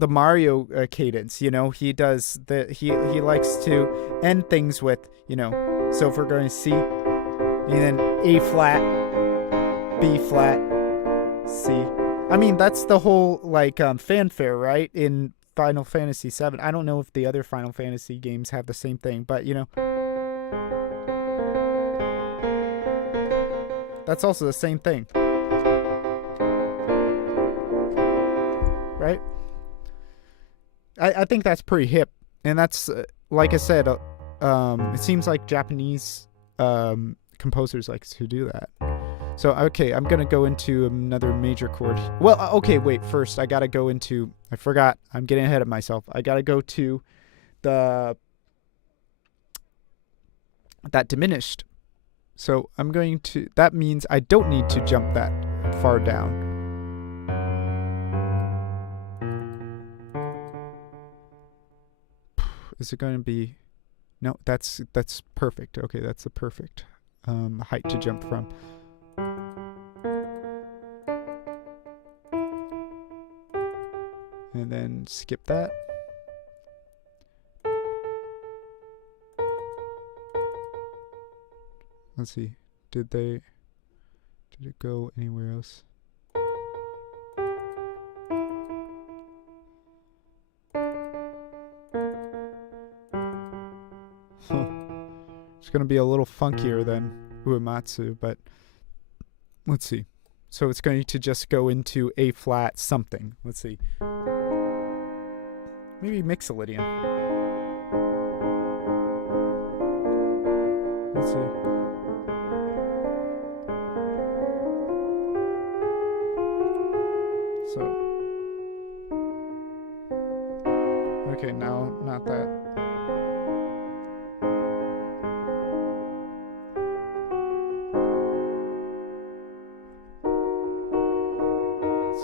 Mario cadence. You know, he does he likes to end things with, you know. So if we're going to C, and then A flat, B flat, C. I mean, that's the whole like fanfare, right? In Final Fantasy VII. I don't know if the other Final Fantasy games have the same thing, but you know, that's also the same thing, right? I think that's pretty hip, and that's like I said. It seems like Japanese composers like to do that. So, okay, I'm going to go into another major chord. Well, okay, wait. First, I got to go into... I forgot. I'm getting ahead of myself. I got to go to that diminished. So, I'm going to... That means I don't need to jump that far down. Is it going to be... No, that's perfect. Okay, that's the perfect height to jump from. And then skip that. Let's see. Did it go anywhere else? It's going to be a little funkier than Uematsu, but let's see. So it's going to just go into A flat something. Let's see. Maybe Mixolydian. Let's see. So. Okay, now not that.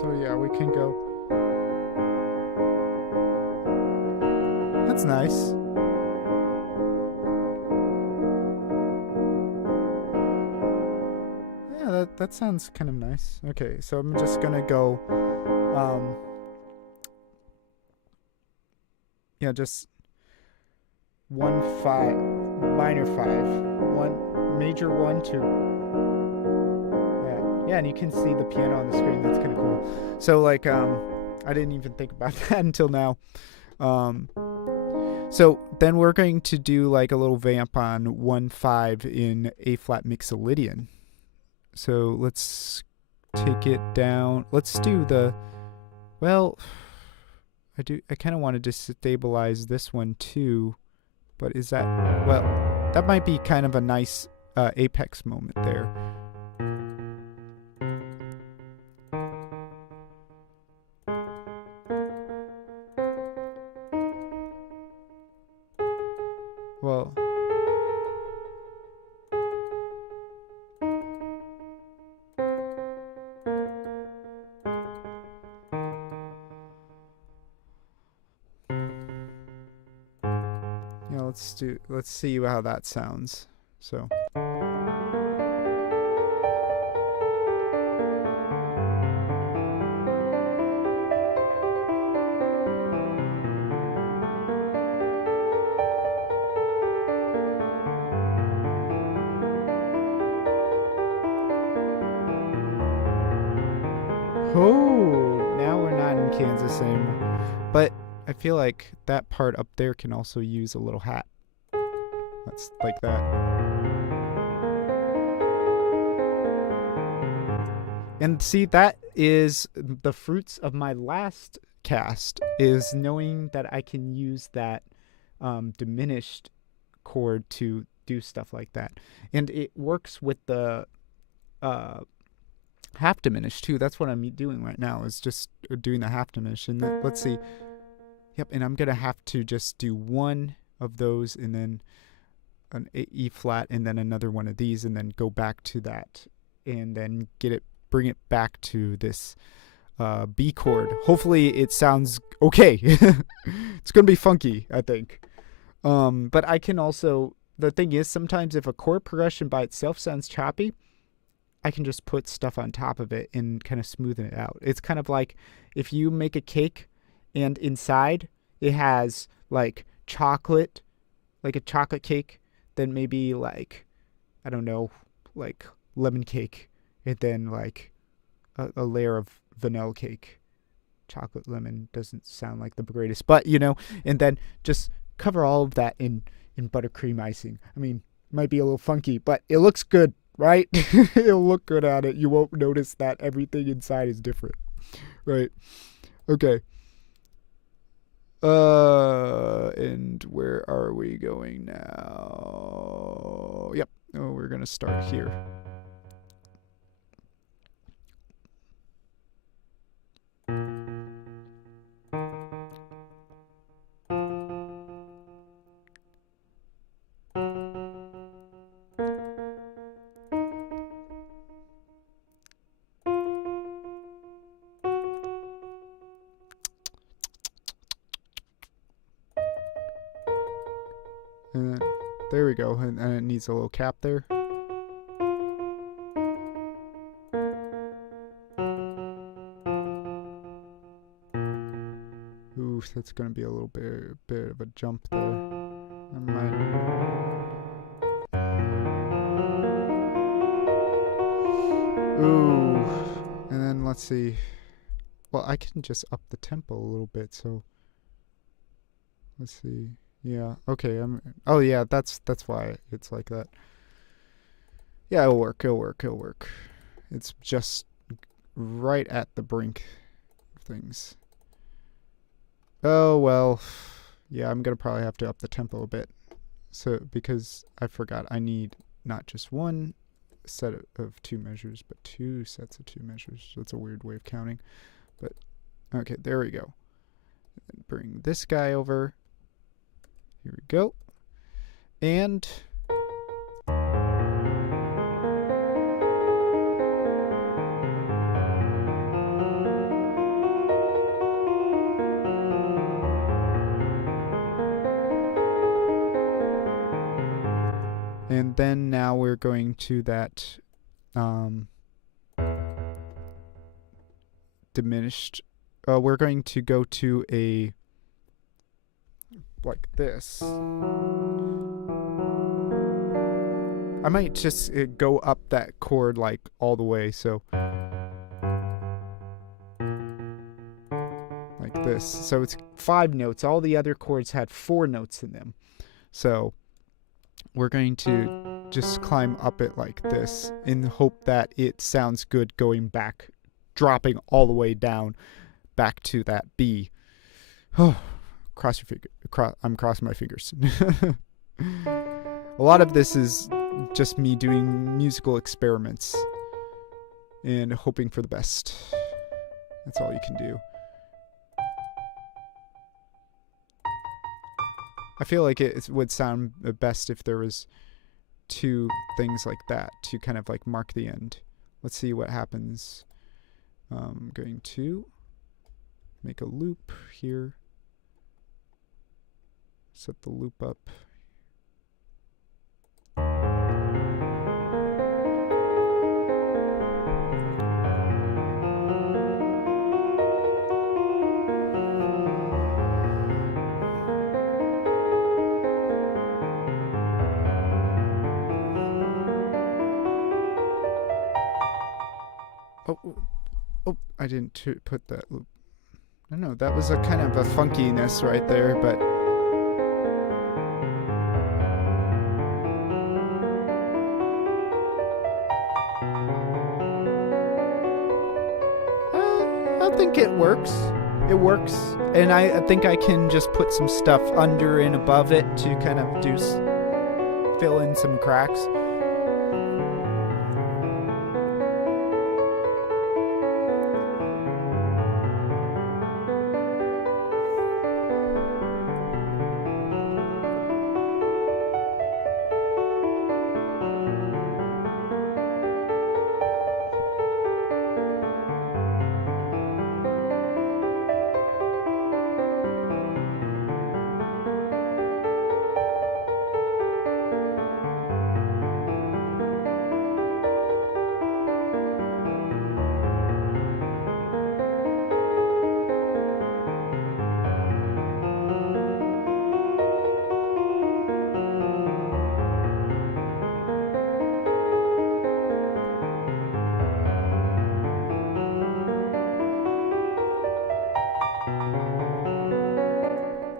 So yeah, we can go. That's nice. Yeah, that sounds kind of nice. Okay, so I'm just gonna go yeah, just 1 5 minor 5 1 major 1 2. Yeah, and you can see the piano on the screen. That's kind of cool. So like I didn't even think about that until now. So then we're going to do like a little vamp on 1 5 in A flat Mixolydian. So let's take it down. Let's do the, well, I kind of wanted to stabilize this one too, but is that, well, that might be kind of a nice apex moment there. Well, yeah, let's see how that sounds. So oh, now we're not in Kansas anymore. But I feel like that part up there can also use a little hat. That's like that. And see, that is the fruits of my last cast, is knowing that I can use that diminished chord to do stuff like that. And it works with the half diminished too. That's what I'm doing right now, is just doing the half diminished. And then, let's see. Yep, and I'm gonna have to just do one of those and then an E flat and then another one of these and then go back to that and then bring it back to this B chord. Hopefully it sounds okay. It's gonna be funky, I think. But I can also, the thing is, sometimes if a chord progression by itself sounds choppy, I can just put stuff on top of it and kind of smoothen it out. It's kind of like if you make a cake and inside it has like chocolate, like a chocolate cake, then maybe like, I don't know, like lemon cake, and then like a layer of vanilla cake. Chocolate lemon doesn't sound like the greatest, but and then just cover all of that in buttercream icing. I mean, it might be a little funky, but it looks good, right? It'll look good on it. You won't notice that everything inside is different, right? Okay. And where are we going now? Yep. Oh, we're gonna start here. And then, there we go. And it needs a little cap there. Ooh, that's going to be a little bit of a jump there. I might... Ooh. And then let's see. Well, I can just up the tempo a little bit, so let's see. Yeah, okay. Oh yeah, that's why it's like that. Yeah, it'll work. It's just right at the brink of things. Oh well. Yeah, I'm going to probably have to up the tempo a bit. So because I forgot I need not just one set of 2 measures, but 2 sets of 2 measures. That's a weird way of counting. But okay, there we go. And bring this guy over. Here we go. And then now we're going to that diminished. We're going to go to a like this. I might just go up that chord like all the way, so like this. So it's 5 notes. All the other chords had 4 notes in them. So we're going to just climb up it like this in the hope that it sounds good going back, dropping all the way down back to that B. Oh, cross your finger. I'm crossing my fingers. A lot of this is just me doing musical experiments and hoping for the best. That's all you can do. I feel like it would sound best if there was 2 things like that to kind of like mark the end. Let's see what happens. I'm going to make a loop here. Set the loop up. Oh, I didn't put that loop. I don't know, that was a kind of a funkiness right there, but I think it works. It works, and I think I can just put some stuff under and above it to kind of fill in some cracks.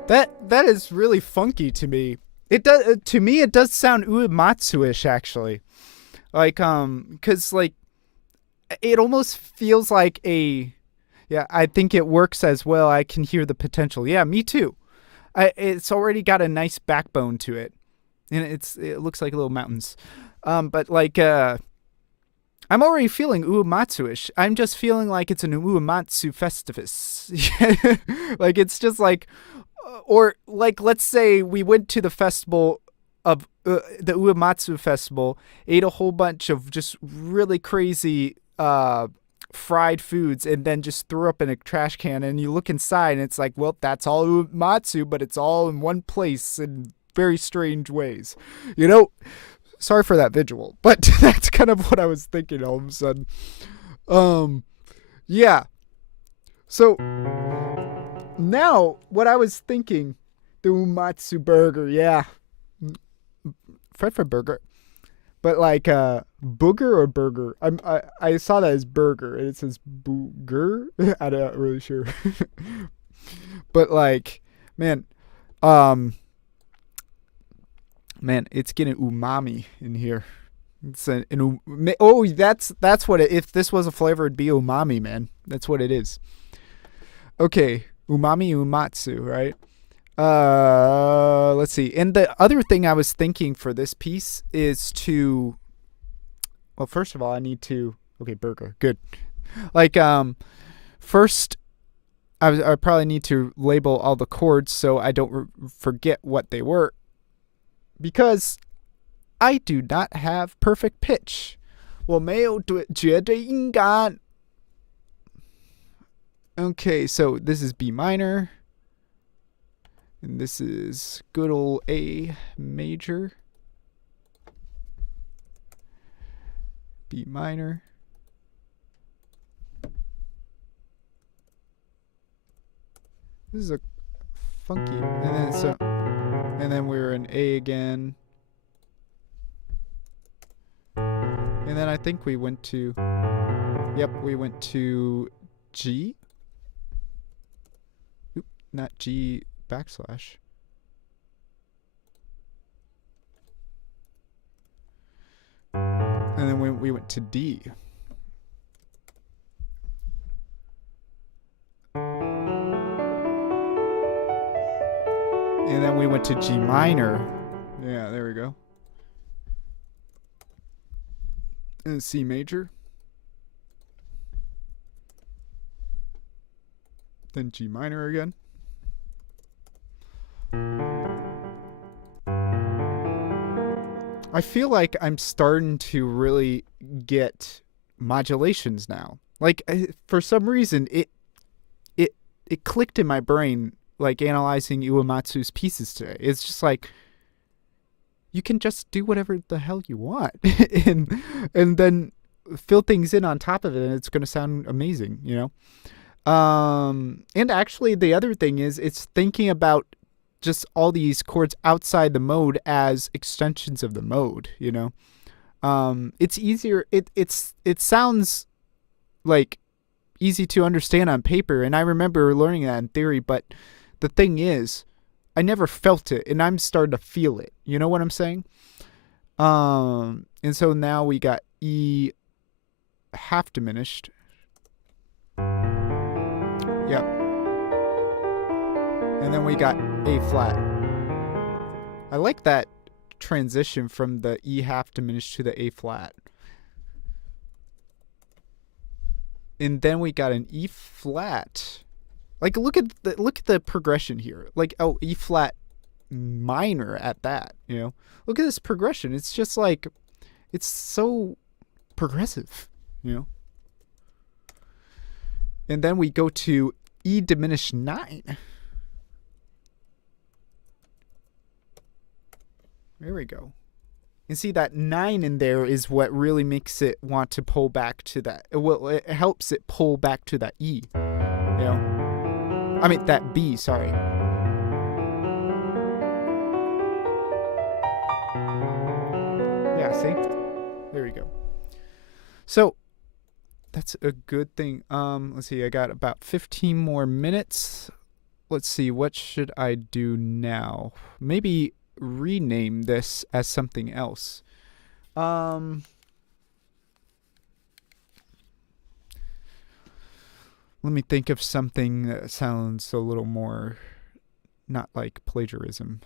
That is really funky to me. It does to me. It does sound uematsu-ish actually. Like cuz like it almost feels like a yeah, I think it works as well. I can hear the potential. Yeah, me too. It's already got a nice backbone to it. And it looks like little mountains. But like I'm already feeling uematsu-ish. I'm just feeling like it's an uematsu festivus. Like it's just like or like let's say we went to the festival of the Uematsu festival, ate a whole bunch of just really crazy fried foods, and then just threw up in a trash can. And you look inside, and it's like, well, that's all Uematsu, but it's all in one place in very strange ways. You know, sorry for that visual, but that's kind of what I was thinking all of a sudden. Yeah. So now, what I was thinking, the Umatsu burger, yeah, Fred for burger, but like booger or burger. I saw that as burger, and it says booger. I'm not really sure, but like, man, um, man, it's getting umami in here. It's oh, that's what it. If this was a flavor, it'd be umami, man. That's what it is. Okay, umami umatsu, right? Let's see. And the other thing I was thinking for this piece is to well, first of all, I need to okay, burger. Good. Like first I probably need to label all the chords so I don't forget what they were because I do not have perfect pitch. 我没有绝对音感. Okay, so this is B minor. And this is good old A major. B minor. This is a funky. And then we're in A again. And then I think we went to we went to G. Oop, not G backslash. And then we went to D. And then we went to G minor. Yeah, there we go. And C major. Then G minor again. I feel like I'm starting to really get modulations now. Like for some reason it clicked in my brain like analyzing Uematsu's pieces today. It's just like you can just do whatever the hell you want and then fill things in on top of it and it's going to sound amazing, you know? And actually the other thing is it's thinking about just all these chords outside the mode as extensions of the mode, you know? It's easier. It sounds like easy to understand on paper. And I remember learning that in theory, but the thing is, I never felt it and I'm starting to feel it. You know what I'm saying? And so now we got E half diminished. Yep. And then we got A flat. I like that transition from the E half diminished to the A flat. And then we got an E flat. Like look at the progression here. Like E flat minor at that, you know. Look at this progression. It's just like it's so progressive, you know. And then we go to E diminished 9. There we go. And see that 9 in there is what really makes it want to pull back to that. Well, it helps it pull back to that E. You know? I mean, that B, sorry. Yeah, see? There we go. So, that's a good thing. Let's see. I got about 15 more minutes. Let's see. What should I do now? Maybe rename this as something else. Um, Let me think of something that sounds a little more not like plagiarism.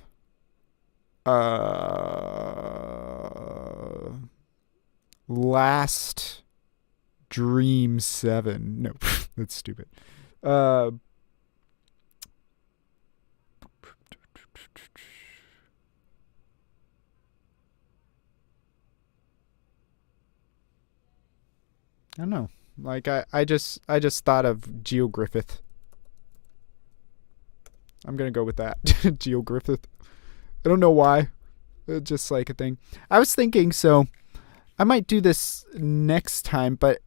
Last Dream 7. No, that's stupid. Uh, I don't know. Like I just thought of Geo Griffith. I'm gonna go with that. Geo Griffith. I don't know why. Just like a thing. I was thinking so. I might do this next time, but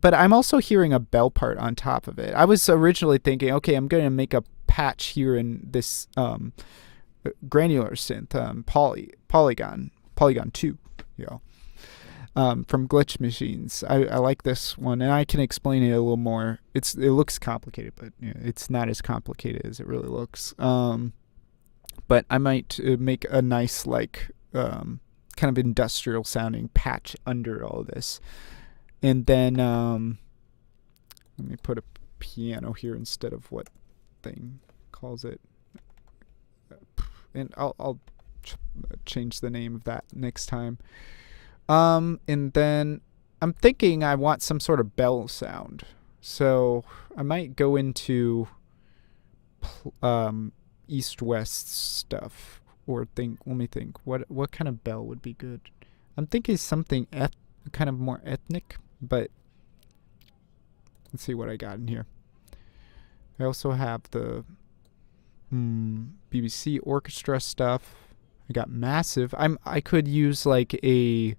but I'm also hearing a bell part on top of it. I was originally thinking, okay, I'm gonna make a patch here in this granular synth, Polygon 2, you know, from Glitch Machines. I like this one, and I can explain it a little more. It looks complicated, but you know, it's not as complicated as it really looks. But I might make a nice kind of industrial sounding patch under all this, and then let me put a piano here instead of what thing calls it, and I'll change the name of that next time. And then I'm thinking I want some sort of bell sound, so I might go into east-west stuff. Or let me think. What kind of bell would be good? I'm thinking something kind of more ethnic, but let's see what I got in here. I also have the BBC orchestra stuff. I got massive. I could use like a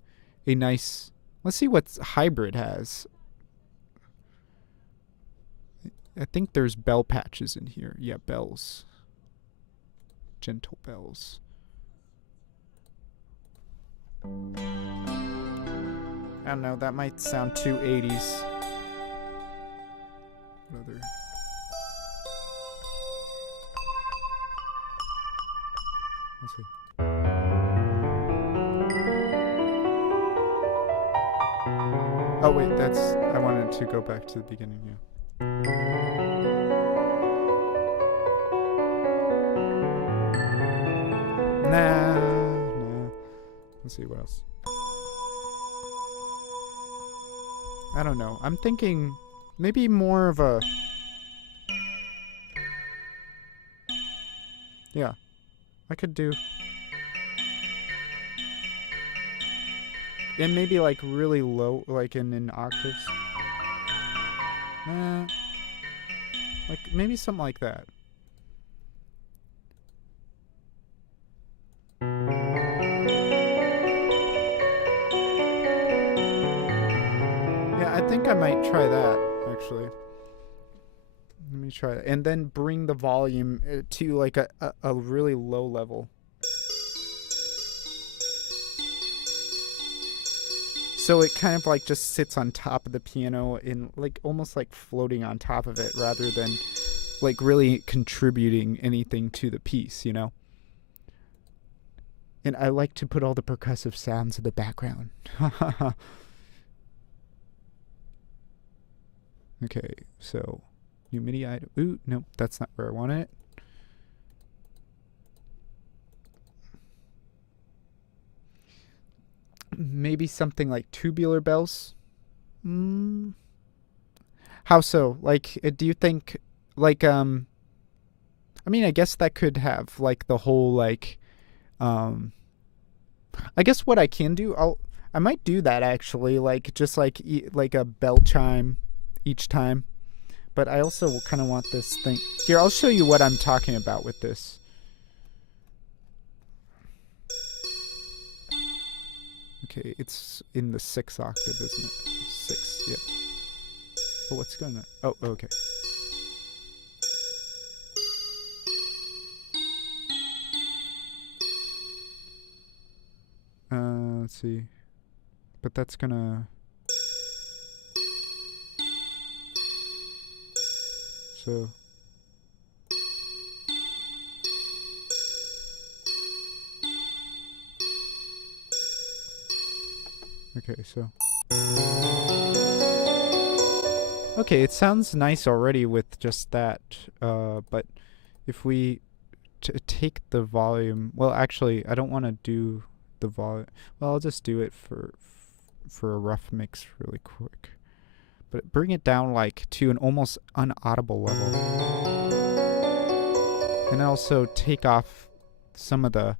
nice. Let's see what hybrid has. I think there's bell patches in here. Yeah, bells. Gentle bells. I don't know, that might sound too 80s. What other? Let's see. Oh wait, I wanted to go back to the beginning, yeah. Nah. Let's see what else. I don't know. I'm thinking maybe more of a... Yeah. I could do... And maybe like really low, like in octaves. Like maybe something like that. I think I might try that, actually. Let me try that. And then bring the volume to like a really low level. So it kind of like just sits on top of the piano in like almost like floating on top of it rather than like really contributing anything to the piece, you know? And I like to put all the percussive sounds in the background. Okay, so new MIDI item. Ooh, nope, that's not where I want it. Maybe something like tubular bells. How so? Like, do you think, like, I mean, I guess that could have like the whole like, I guess what I can do, I might do that actually, like just like like a bell chime each time, but I also kind of want this thing here. I'll show you what I'm talking about with this. Okay, it's in the 6th octave, isn't it? 6, yep. Oh, what's going on? Oh, okay. Let's see. But that's gonna... So okay, so okay, it sounds nice already with just that, but if we take the volume, well, actually, I don't want to do the volume. Well, I'll just do it for a rough mix really quick. But bring it down like to an almost unaudible level. And also take off some of the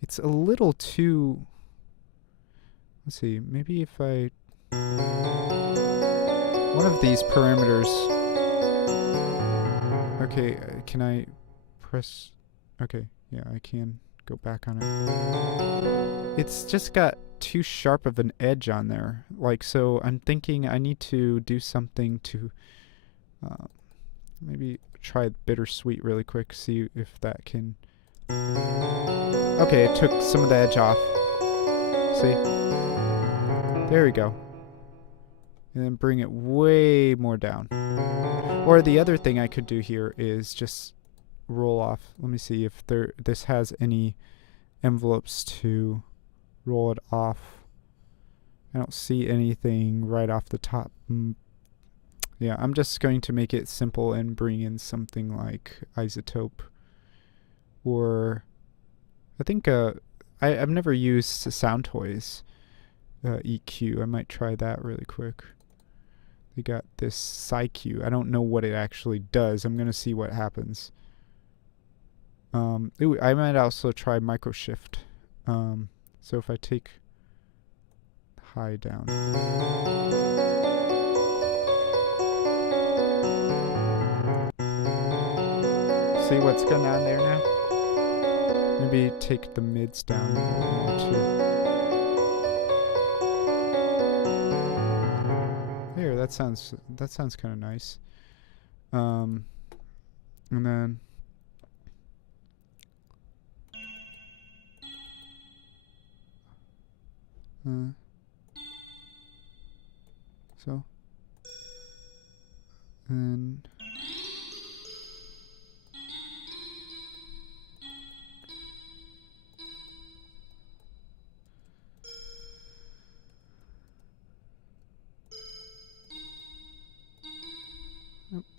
it's a little too, let's see, maybe if I one of these parameters. Okay, can I press? Okay, yeah, I can go back on it. It's just got too sharp of an edge on there. Like, so I'm thinking I need to do something to maybe try bittersweet really quick, see if that can. Okay, it took some of the edge off. See? There we go. And then bring it way more down. Or the other thing I could do here is just roll off. Let me see if this has any envelopes to roll it off. I don't see anything right off the top. Yeah, I'm just going to make it simple and bring in something like isotope. Or I think I've never used Sound Toys EQ. I might try that really quick. We got this PsyQ. I don't know what it actually does. I'm going to see what happens. Ooh, I might also try microshift. So if I take high down. See what's going on there now? Maybe take the mids down a little more too. There, that sounds kind of nice. And then so and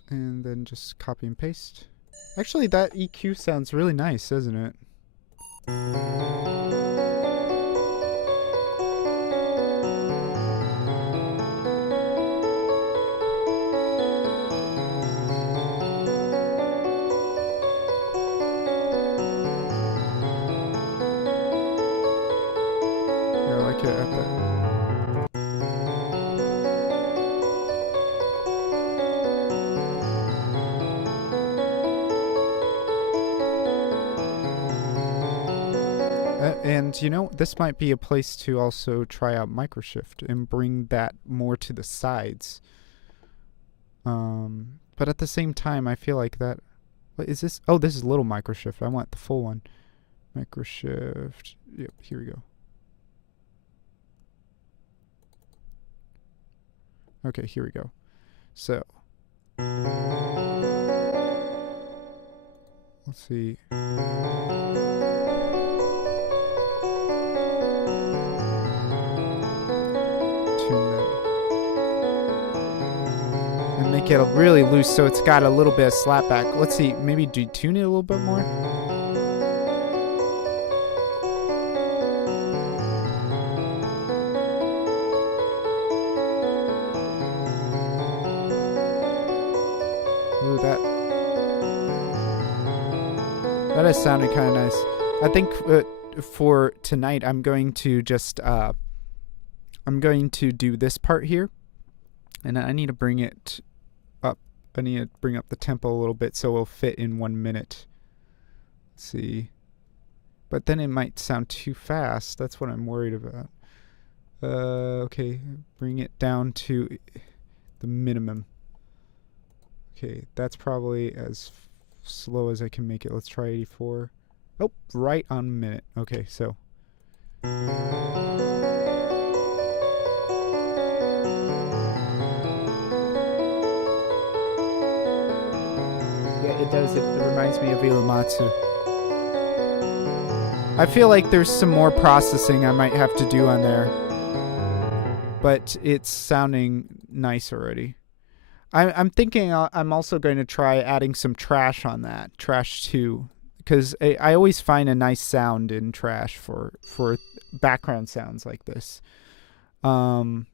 and then just copy and paste. Actually, that EQ sounds really nice, doesn't it? Yeah, I like it at that. And you know, this might be a place to also try out microshift and bring that more to the sides. But at the same time, I feel like that. What is this? Oh, this is little microshift. I want the full one. Microshift. Yep, here we go. Okay, here we go. So let's see. And make it really loose so it's got a little bit of slapback. Let's see, maybe detune it a little bit more. Ooh, that is sounding kind of nice. I think for tonight I'm going to just I'm going to do this part here, and I need to bring it up. I need to bring up the tempo a little bit so it'll fit in 1 minute. Let's see. But then it might sound too fast. That's what I'm worried about. Okay, bring it down to the minimum. Okay, that's probably as slow as I can make it. Let's try 84. Oh, right on minute. Okay, so. it does. It reminds me of Iwamatsu. I feel like there's some more processing I might have to do on there, but it's sounding nice already. I'm thinking I'm also going to try adding some trash on that, trash too, because I always find a nice sound in trash for background sounds like this. So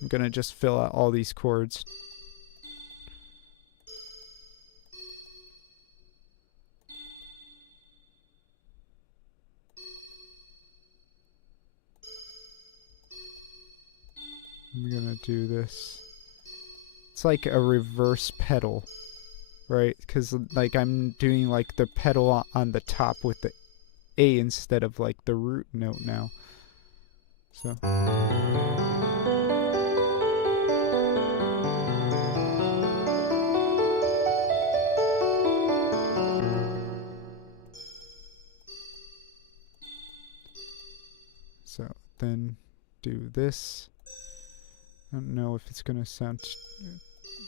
I'm gonna just fill out all these chords. I'm gonna do this. It's like a reverse pedal, right? Because like I'm doing like the pedal on the top with the A instead of like the root note now. So. So then do this. I don't know if it's gonna sound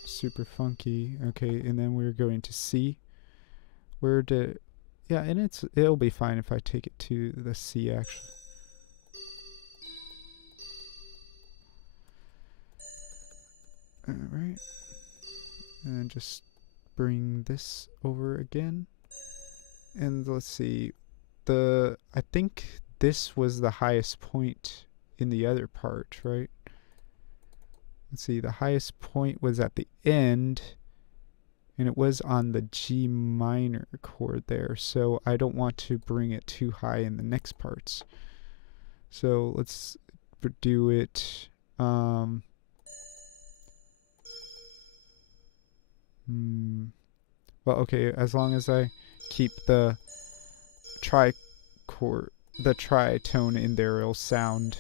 super funky. Okay, and then we're going to C. Where did... Yeah, and it'll be fine if I take it to the C actually. Alright. And then just bring this over again. And let's see. I think this was the highest point in the other part, right? Let's see, the highest point was at the end, and it was on the G minor chord there, so I don't want to bring it too high in the next parts. So let's do it, well, okay, as long as I keep the tritone in there, it'll sound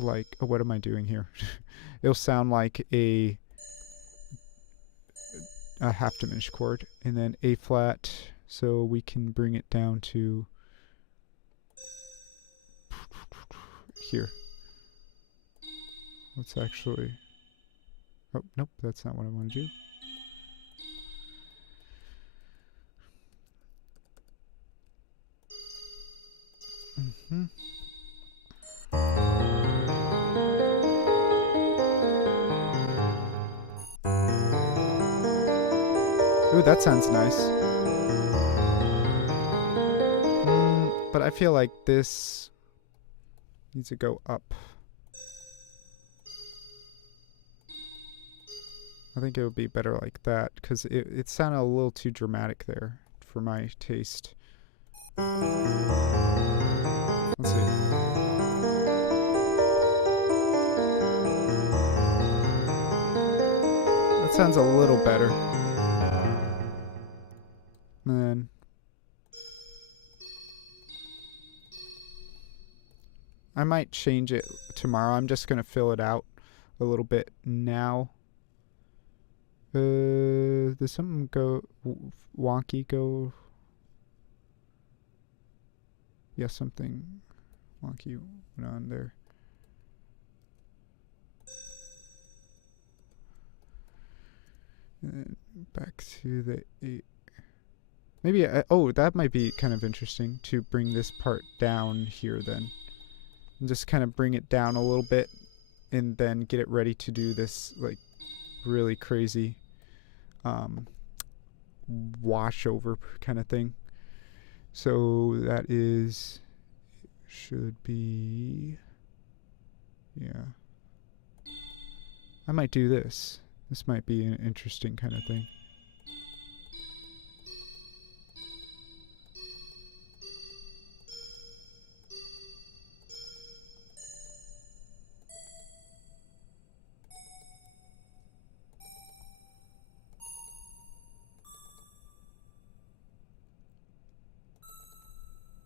like, oh, what am I doing here? It'll sound like a half diminished chord, and then A flat, so we can bring it down to here. Let's actually, oh nope, that's not what I want to do. Ooh, that sounds nice. But I feel like this needs to go up. I think it would be better like that, because it sounded a little too dramatic there for my taste. Let's see. That sounds a little better. And then I might change it tomorrow. I'm just going to fill it out a little bit now. Does something go wonky go? Yeah, something wonky went on there. And then back to the 8. Maybe, oh, that might be kind of interesting to bring this part down here then. And just kind of bring it down a little bit and then get it ready to do this, like, really crazy wash over kind of thing. So that is, should be, yeah. I might do this. This might be an interesting kind of thing.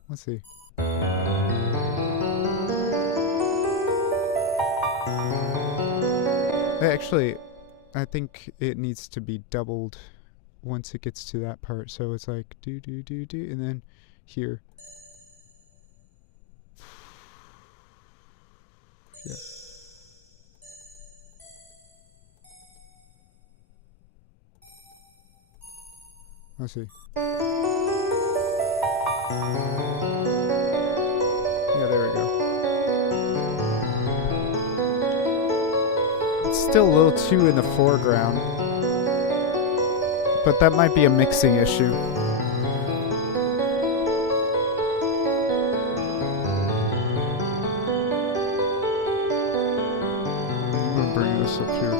Let's see. Actually, I think it needs to be doubled once it gets to that part. So it's like do do do do, and then here. Yeah. Let's see. Yeah, there we go. It's still a little too in the foreground, but that might be a mixing issue. I'm gonna bring this up here.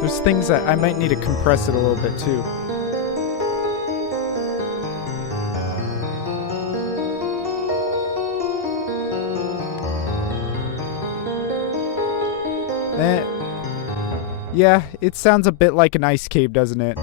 There's things that I might need to compress it a little bit too. Yeah, it sounds a bit like an ice cave, doesn't it?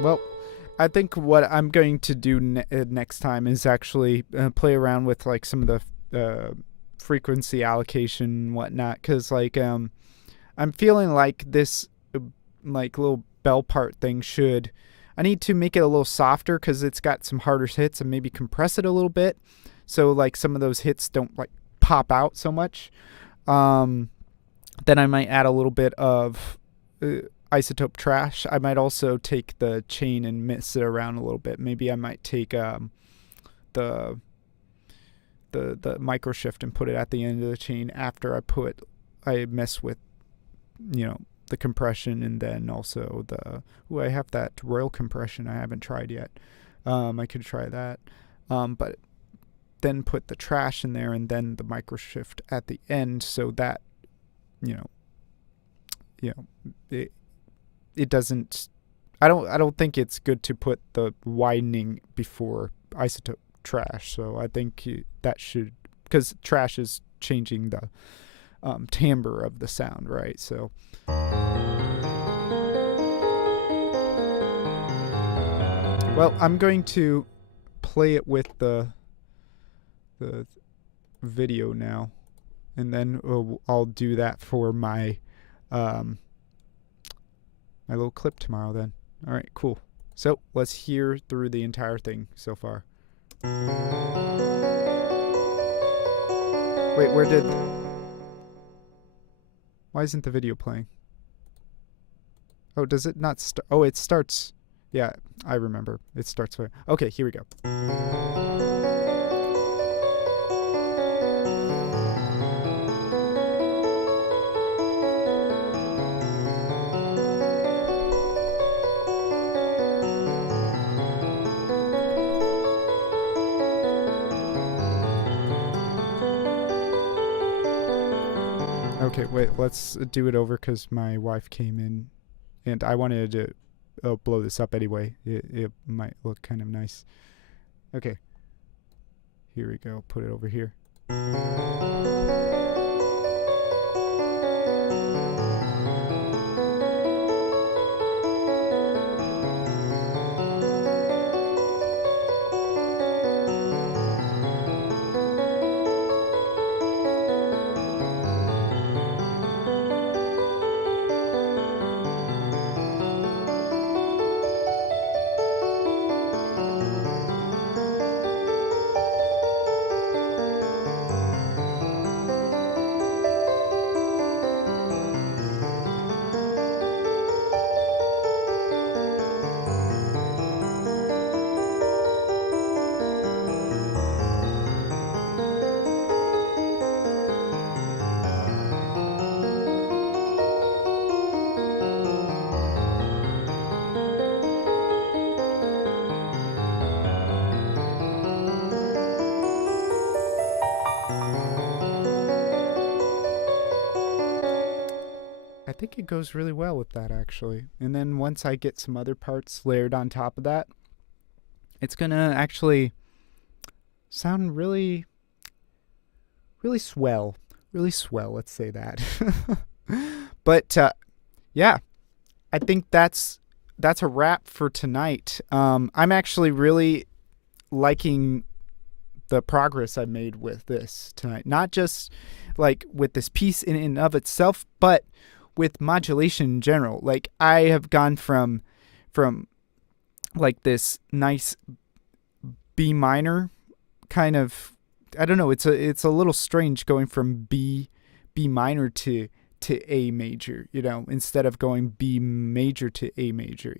Well, I think what I'm going to do next time is actually play around with like some of the frequency allocation and whatnot, because like I'm feeling like this like little bell part thing should. I need to make it a little softer because it's got some harder hits, and maybe compress it a little bit so like some of those hits don't like pop out so much. Then I might add a little bit of isotope trash. I might also take the chain and mix it around a little bit. Maybe I might take the micro shift and put it at the end of the chain after I mess with, you know, the compression, and then also I have that royal compression I haven't tried yet. I could try that. But then put the trash in there and then the micro shift at the end, so that it doesn't. I don't think it's good to put the widening before isotope trash. So I think that should, because trash is changing the timbre of the sound, right? So well, I'm going to play it with the video now, and then I'll do that for my my little clip tomorrow then. All right, cool. So let's hear through the entire thing so far. Wait, why isn't the video playing? Oh, does it not start? Oh, it starts. Yeah, I remember. It starts with. Okay, here we go. Okay, wait, let's do it over because my wife came in and I wanted to blow this up anyway. It might look kind of nice. Okay, here we go. Put it over here. I think it goes really well with that, actually. And then once I get some other parts layered on top of that, it's going to actually sound really really swell. Let's say that. But yeah, I think that's a wrap for tonight. I'm actually really liking the progress I made with this tonight. Not just like with this piece in and of itself, but with modulation in general. Like I have gone from like this nice B minor kind of, I don't know, it's a little strange going from B minor to A major, instead of going B major to A major,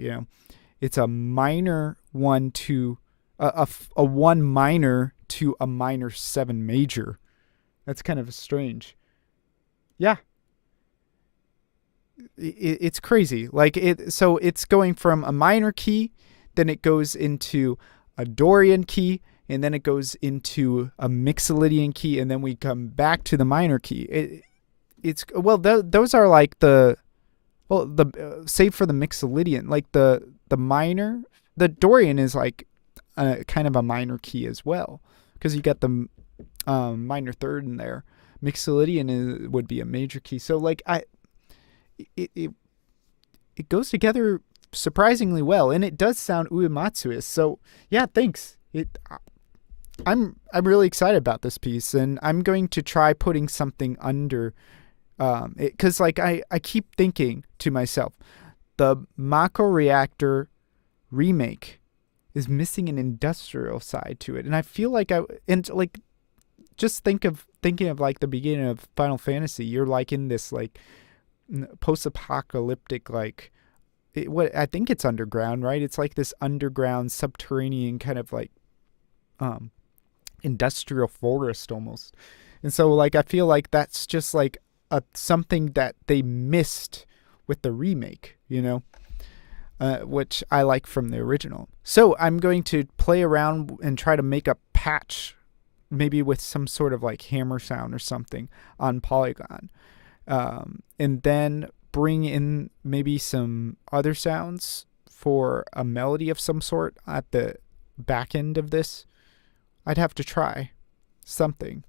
It's a minor 1 to a 1 minor to a minor 7 major. That's kind of strange. Yeah. It's crazy. So it's going from a minor key, then it goes into a Dorian key, and then it goes into a Mixolydian key, and then we come back to the minor key. Those are like save for the Mixolydian, like the minor, the Dorian is like kind of a minor key as well, because you got the minor third in there. Mixolydian would be a major key. So like it goes together surprisingly well, and it does sound uematsu-ish. So yeah, thanks. I'm really excited about this piece, and I'm going to try putting something under, because like I keep thinking to myself, the Mako Reactor remake is missing an industrial side to it, and I feel like just thinking of like the beginning of Final Fantasy. You're like in this like post-apocalyptic, like what I think it's underground, right? It's like this underground subterranean kind of like industrial forest almost. And so like I feel like that's just like something that they missed with the remake, which I like from the original. So I'm going to play around and try to make a patch, maybe with some sort of like hammer sound or something on Polygon, and then bring in maybe some other sounds for a melody of some sort at the back end of this. I'd have to try something.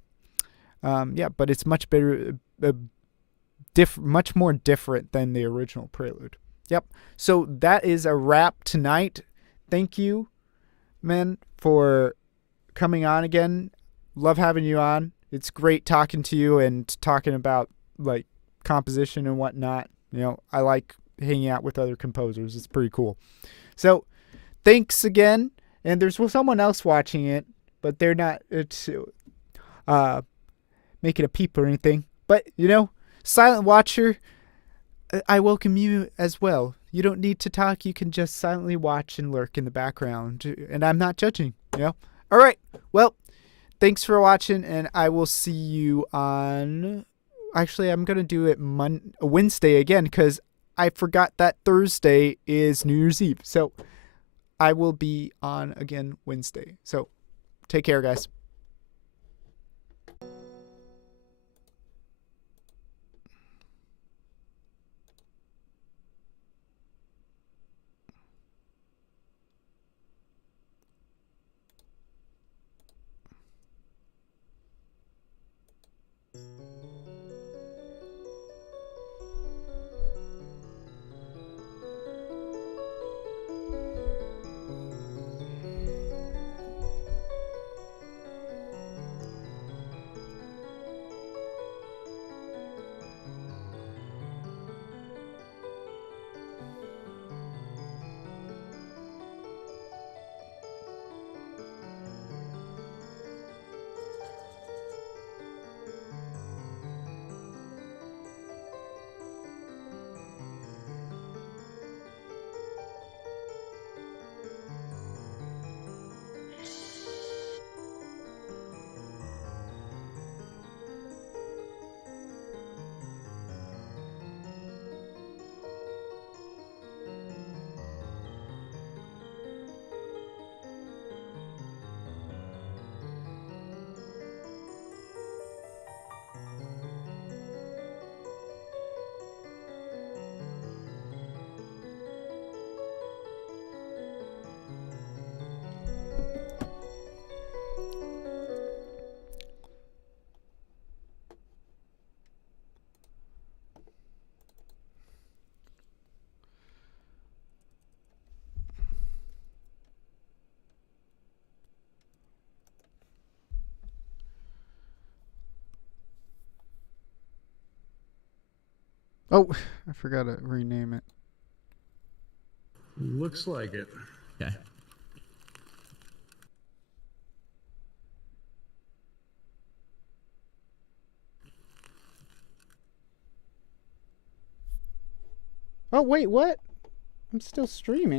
But it's much better, much more different than the original Prelude. Yep. So that is a wrap tonight. Thank you, man, for coming on again. Love having you on. It's great talking to you and talking about like composition and whatnot. I like hanging out with other composers. It's pretty cool. So thanks again. And there's someone else watching it, but they're not making a peep or anything. But, silent watcher, I welcome you as well. You don't need to talk. You can just silently watch and lurk in the background. And I'm not judging, All right. Well, thanks for watching, and I will see you on... Actually, I'm going to do it Wednesday again, because I forgot that Thursday is New Year's Eve. So I will be on again Wednesday. So take care, guys. Oh, I forgot to rename it. Looks like it. Okay. Oh, wait, what? I'm still streaming.